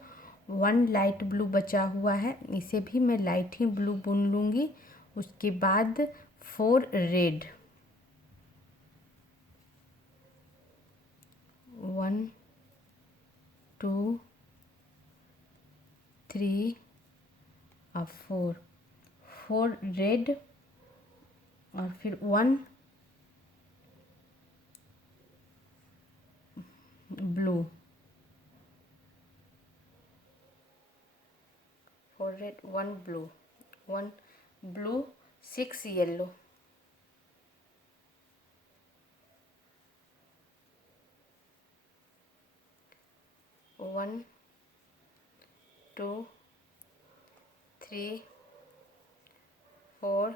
1 लाइट ब्लू बचा हुआ है, इसे भी मैं लाइट ही ब्लू बुन लूँगी। उसके बाद 4 रेड, 1 2 3 और 4 रेड और फिर 1 blue, 4 red, 1 blue, 1 blue, 6 yellow, 1 2 3 4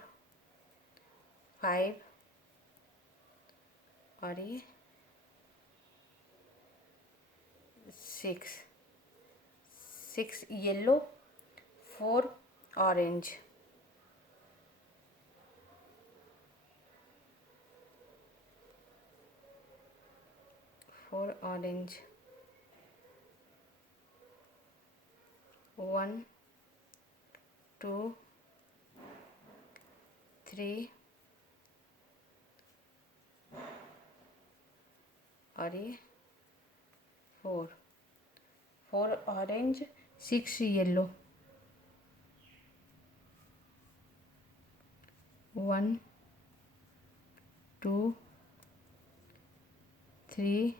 5 और ये 6 येलो, 4 ऑरेंज, 4 ऑरेंज, 1 2 3 और ये 4 ऑरेंज, 6 येलो, 1 2 3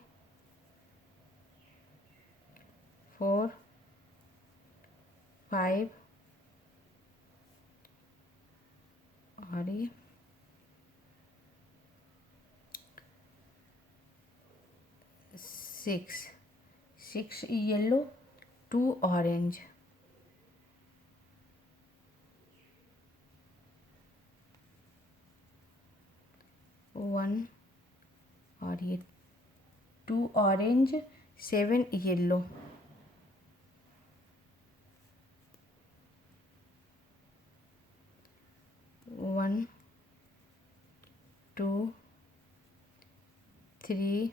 4 5 और ये 6 येलो, 2 ऑरेंज, 1 और ये 2 ऑरेंज, 7 येलो, 1 2 3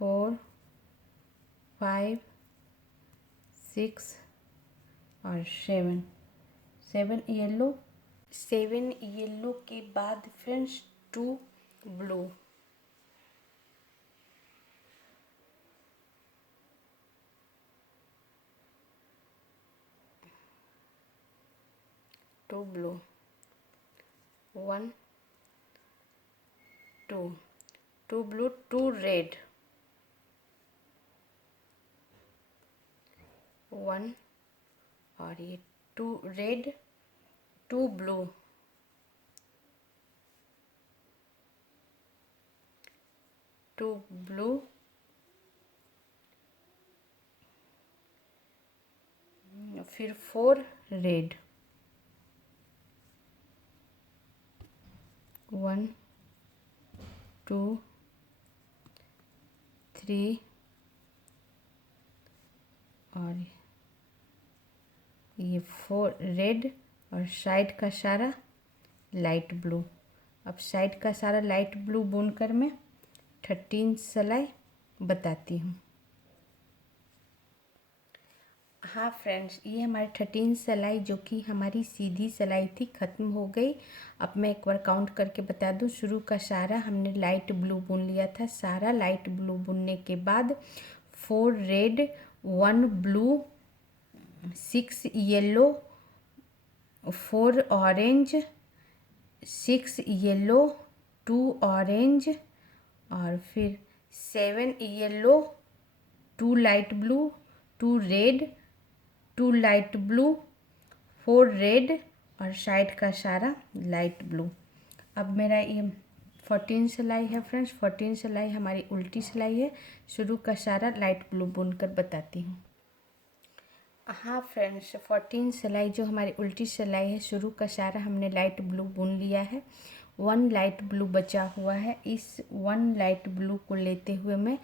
4 5 6 और 7 येलो। 7 येलो के बाद friends 2 blue, 2 blue, 1 2 blue, 2 red, 1 और ये 2 रेड, 2 ब्लू, 2 ब्लू, फिर 4 रेड, 1 2 3 और ये 4 रेड और साइड का सारा लाइट ब्लू। अब साइड का सारा लाइट ब्लू बुनकर मैं 13 सिलाई बताती हूँ। हाँ फ्रेंड्स, ये हमारी 13 सिलाई जो कि हमारी सीधी सिलाई थी ख़त्म हो गई। अब मैं एक बार काउंट करके बता दूँ। शुरू का सारा हमने लाइट ब्लू बुन लिया था। सारा लाइट ब्लू बुनने के बाद 4 red, 1 blue, 6 yellow, 4 orange, 6 yellow, 2 orange और फिर 7 yellow, 2 light blue, 2 red, 2 light blue, 4 red और साइड का सारा लाइट ब्लू। अब मेरा ये 14 सिलाई है फ्रेंड्स। 14 सिलाई हमारी उल्टी सिलाई है। शुरू का सारा लाइट ब्लू बुनकर बताती हूँ। हाँ फ्रेंड्स, 14 सिलाई जो हमारी उल्टी सिलाई है, शुरू का सारा हमने लाइट ब्लू बुन लिया है। 1 लाइट ब्लू बचा हुआ है। इस 1 लाइट ब्लू को लेते हुए मैं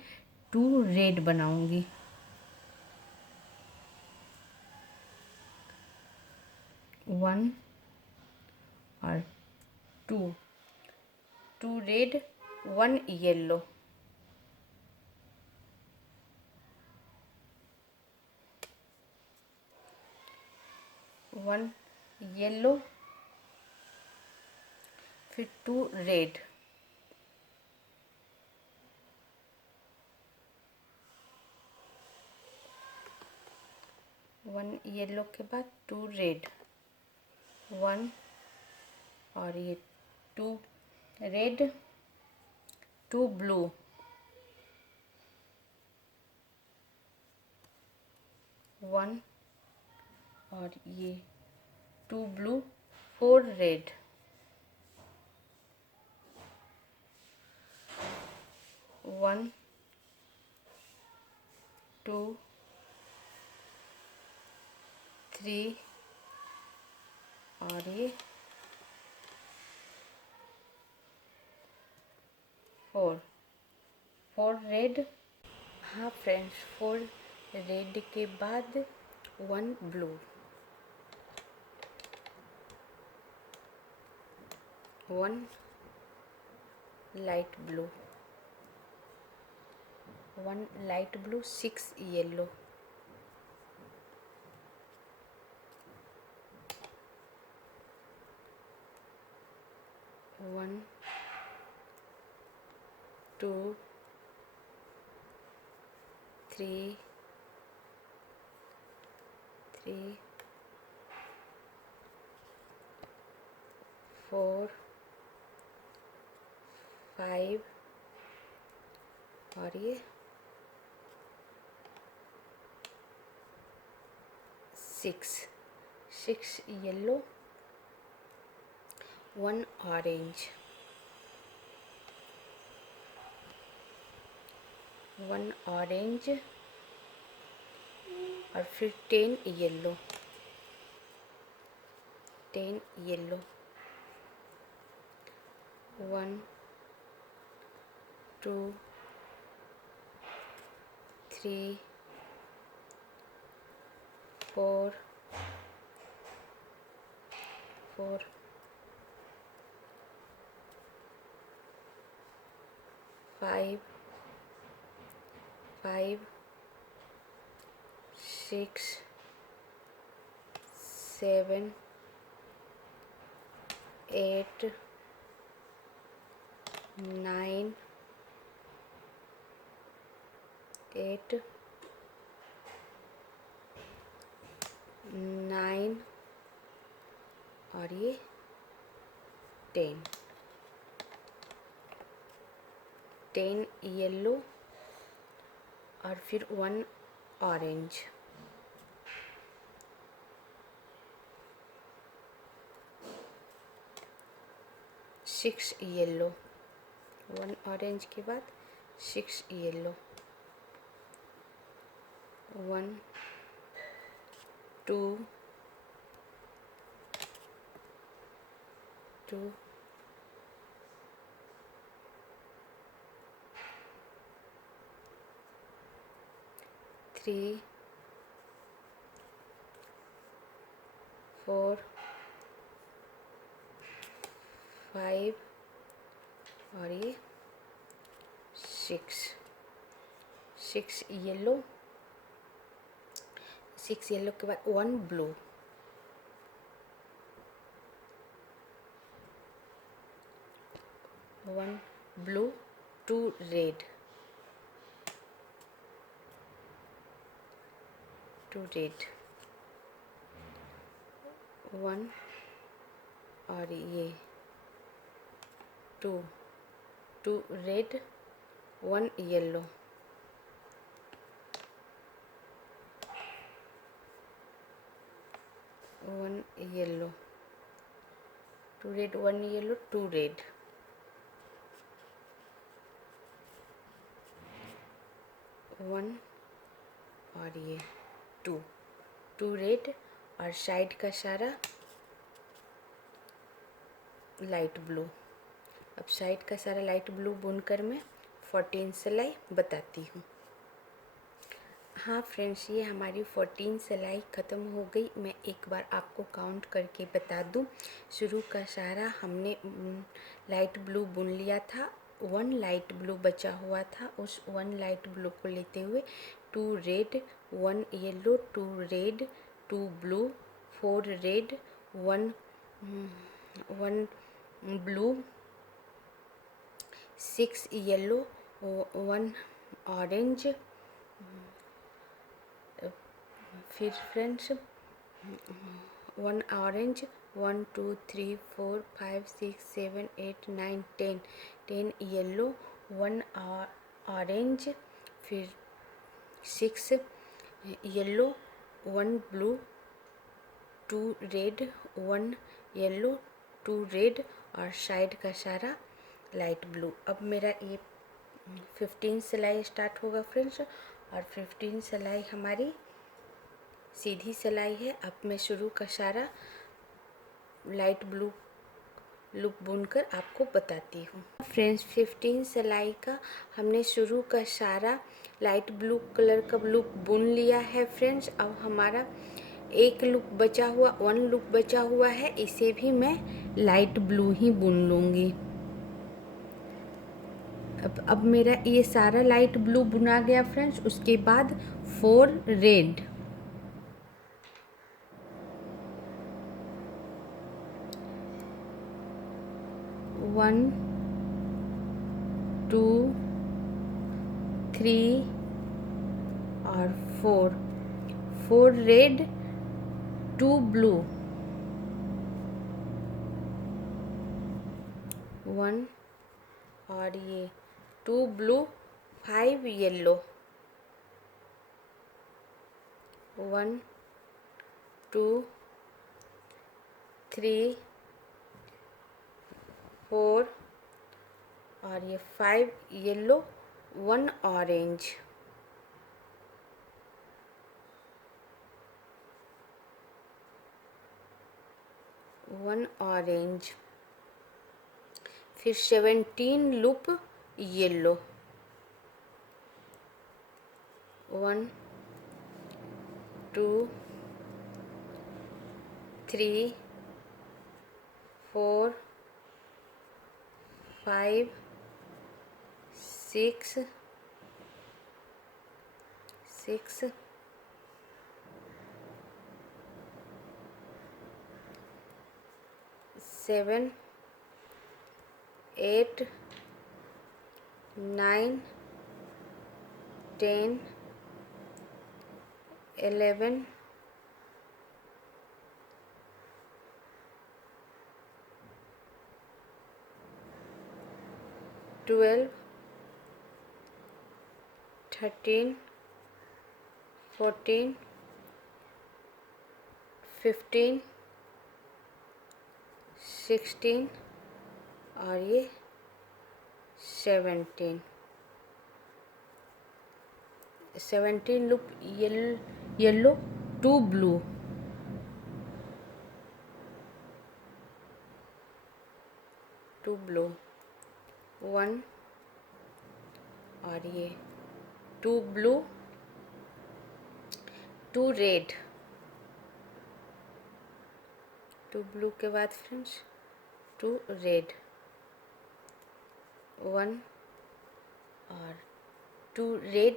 2 रेड बनाऊंगी। 1 और 2 रेड, 1 येलो, 1 येलो, फिर 2 रेड, 1 येलो के बाद 2 रेड, 1 और ये 2 रेड, 2 ब्लू, 1 और ये 2 ब्लू, 4 रेड, 1 2 3 और ये 4 रेड। हाँ फ्रेंड्स, 4 रेड के बाद 1 blue, 1 light blue, 1 light blue, 6 yellow, 1 2 3 4 5 और ये 6 yellow, 1 orange, 1 orange और फिर 10 येलो, 10 येलो, 1 2 3 4 4 5 5 6 7 8 9 8 9 और ये 10 येलो और फिर 1 ऑरेंज, 6 येलो, 1 ऑरेंज के बाद 6 येलो, 1 2 2 3 4 5 और ये 6 येलो, 6 येलो के बाद 1 ब्लू, 1 ब्लू, 2 रेड, 2 रेड, 1 और ये 2 red, 1 yellow, 1 yellow, 2 red, 1 yellow, 2 red, 1 और ये 2 रेड और साइड का सारा लाइट ब्लू। अब साइड का सारा लाइट ब्लू बुनकर मैं 14 सिलाई बताती हूँ। हाँ फ्रेंड्स, ये हमारी 14 सिलाई ख़त्म हो गई। मैं एक बार आपको काउंट करके बता दूँ। शुरू का सारा हमने लाइट ब्लू बुन लिया था, 1 लाइट ब्लू बचा हुआ था। उस 1 लाइट ब्लू को लेते हुए 2 red, 1 yellow, 2 red, 2 blue, 4 red, 1 blue, 6 yellow, 1 orange. फिर फ्रेंड्स 1 ऑरेंज, 1 2 3 4 5 6 7 8 9 10 येलो, 1 ऑरेंज, फिर 6 yellow, 1 blue, 2 red, 1 yellow, 2 red और साइड का सारा लाइट ब्लू। अब मेरा ये 15 सिलाई स्टार्ट होगा फ्रेंड्स, और 15 सिलाई हमारी सीधी सिलाई है। अब मैं शुरू का सारा लाइट ब्लू लूप बुनकर आपको बताती हूँ। फ्रेंड्स 15 सिलाई का हमने शुरू का सारा लाइट ब्लू कलर का लूप बुन लिया है फ्रेंड्स। अब हमारा एक लूप बचा हुआ, 1 लूप बचा हुआ है, इसे भी मैं लाइट ब्लू ही बुन लूँगी। अब मेरा ये सारा लाइट ब्लू बुना गया फ्रेंड्स। उसके बाद 4 रेड, 1 2 3 और 4 रेड, 2 ब्लू, 1 और ये 2 ब्लू, 5 येलो, 1 2 3 4 और ये 5 येलो, 1 ऑरेंज। फिर 17 लूप येलो, 1 2 3 4 5 6 7 8 9 10 11 12 13 14 15 16 और ये 17 लूप येलो, 2 ब्लू, 1 और ये 2 ब्लू, 2 रेड, 2 ब्लू के बाद फ्रेंड्स 2 रेड, 1 और 2 red,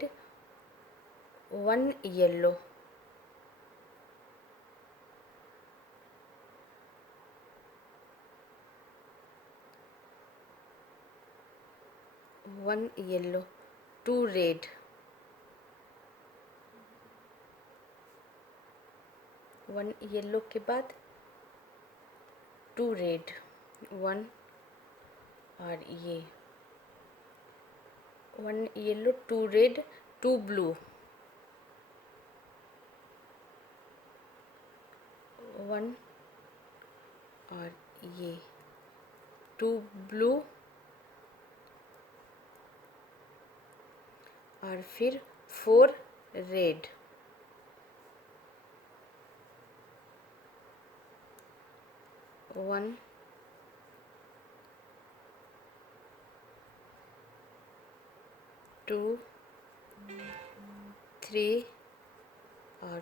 1 yellow, 1 yellow, 2 red, 1 yellow के बाद 2 रेड, 1 और ये 1 येलो, 2 रेड, 2 ब्लू, 1 और ये 2 ब्लू और फिर 4 रेड, 1 2 3 और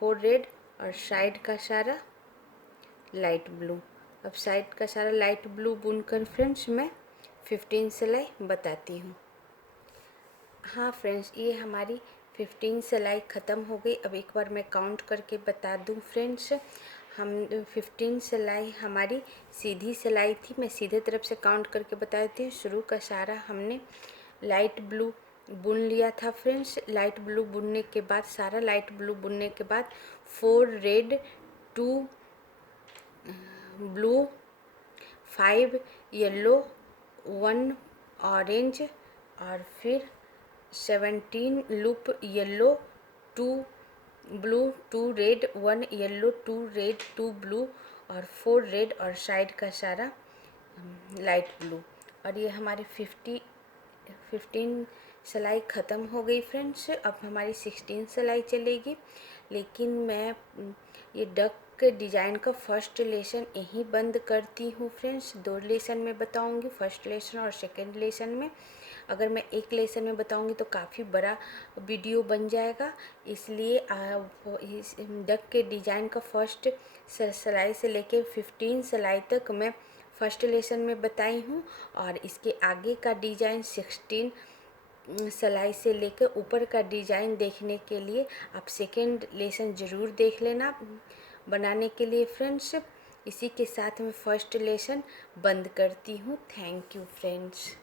4 रेड और साइड का सारा लाइट ब्लू। अब साइड का सारा लाइट ब्लू बुनकर फ्रेंड्स मैं 15 सिलाई बताती हूँ। हाँ फ्रेंड्स, ये हमारी 15 सिलाई ख़त्म हो गई। अब एक बार मैं काउंट करके बता दूँ फ्रेंड्स, हम 15 सिलाई हमारी सीधी सिलाई थी। मैं सीधे तरफ से काउंट करके बता देती हूँ। शुरू का सारा हमने लाइट ब्लू बुन लिया था फ्रेंड्स। लाइट ब्लू बुनने के बाद, सारा लाइट ब्लू बुनने के बाद 4 रेड, 2 ब्लू, 5 येलो, 1 ऑरेंज और फिर 17 loop yellow, 2 blue, 2 red, 1 yellow, 2 red, 2 blue और 4 रेड और साइड का सारा लाइट ब्लू। और ये हमारी 15 सिलाई ख़त्म हो गई फ्रेंड्स। अब हमारी 16 सिलाई चलेगी। लेकिन मैं ये डक के डिज़ाइन का फर्स्ट लेसन यहीं बंद करती हूँ फ्रेंड्स। 2 लेसन में बताऊँगी, फर्स्ट लेसन और सेकेंड लेसन में। अगर मैं एक लेसन में बताऊँगी तो काफ़ी बड़ा वीडियो बन जाएगा, इसलिए इस डक के डिज़ाइन का फर्स्ट सिलाई से लेकर 15 सिलाई तक मैं फर्स्ट लेसन में बताई हूँ। और इसके आगे का डिज़ाइन 16 सिलाई से लेकर ऊपर का डिज़ाइन देखने के लिए आप सेकेंड लेसन ज़रूर देख लेना बनाने के लिए फ्रेंड्स। इसी के साथ मैं फर्स्ट लेसन बंद करती हूँ। Thank you friends.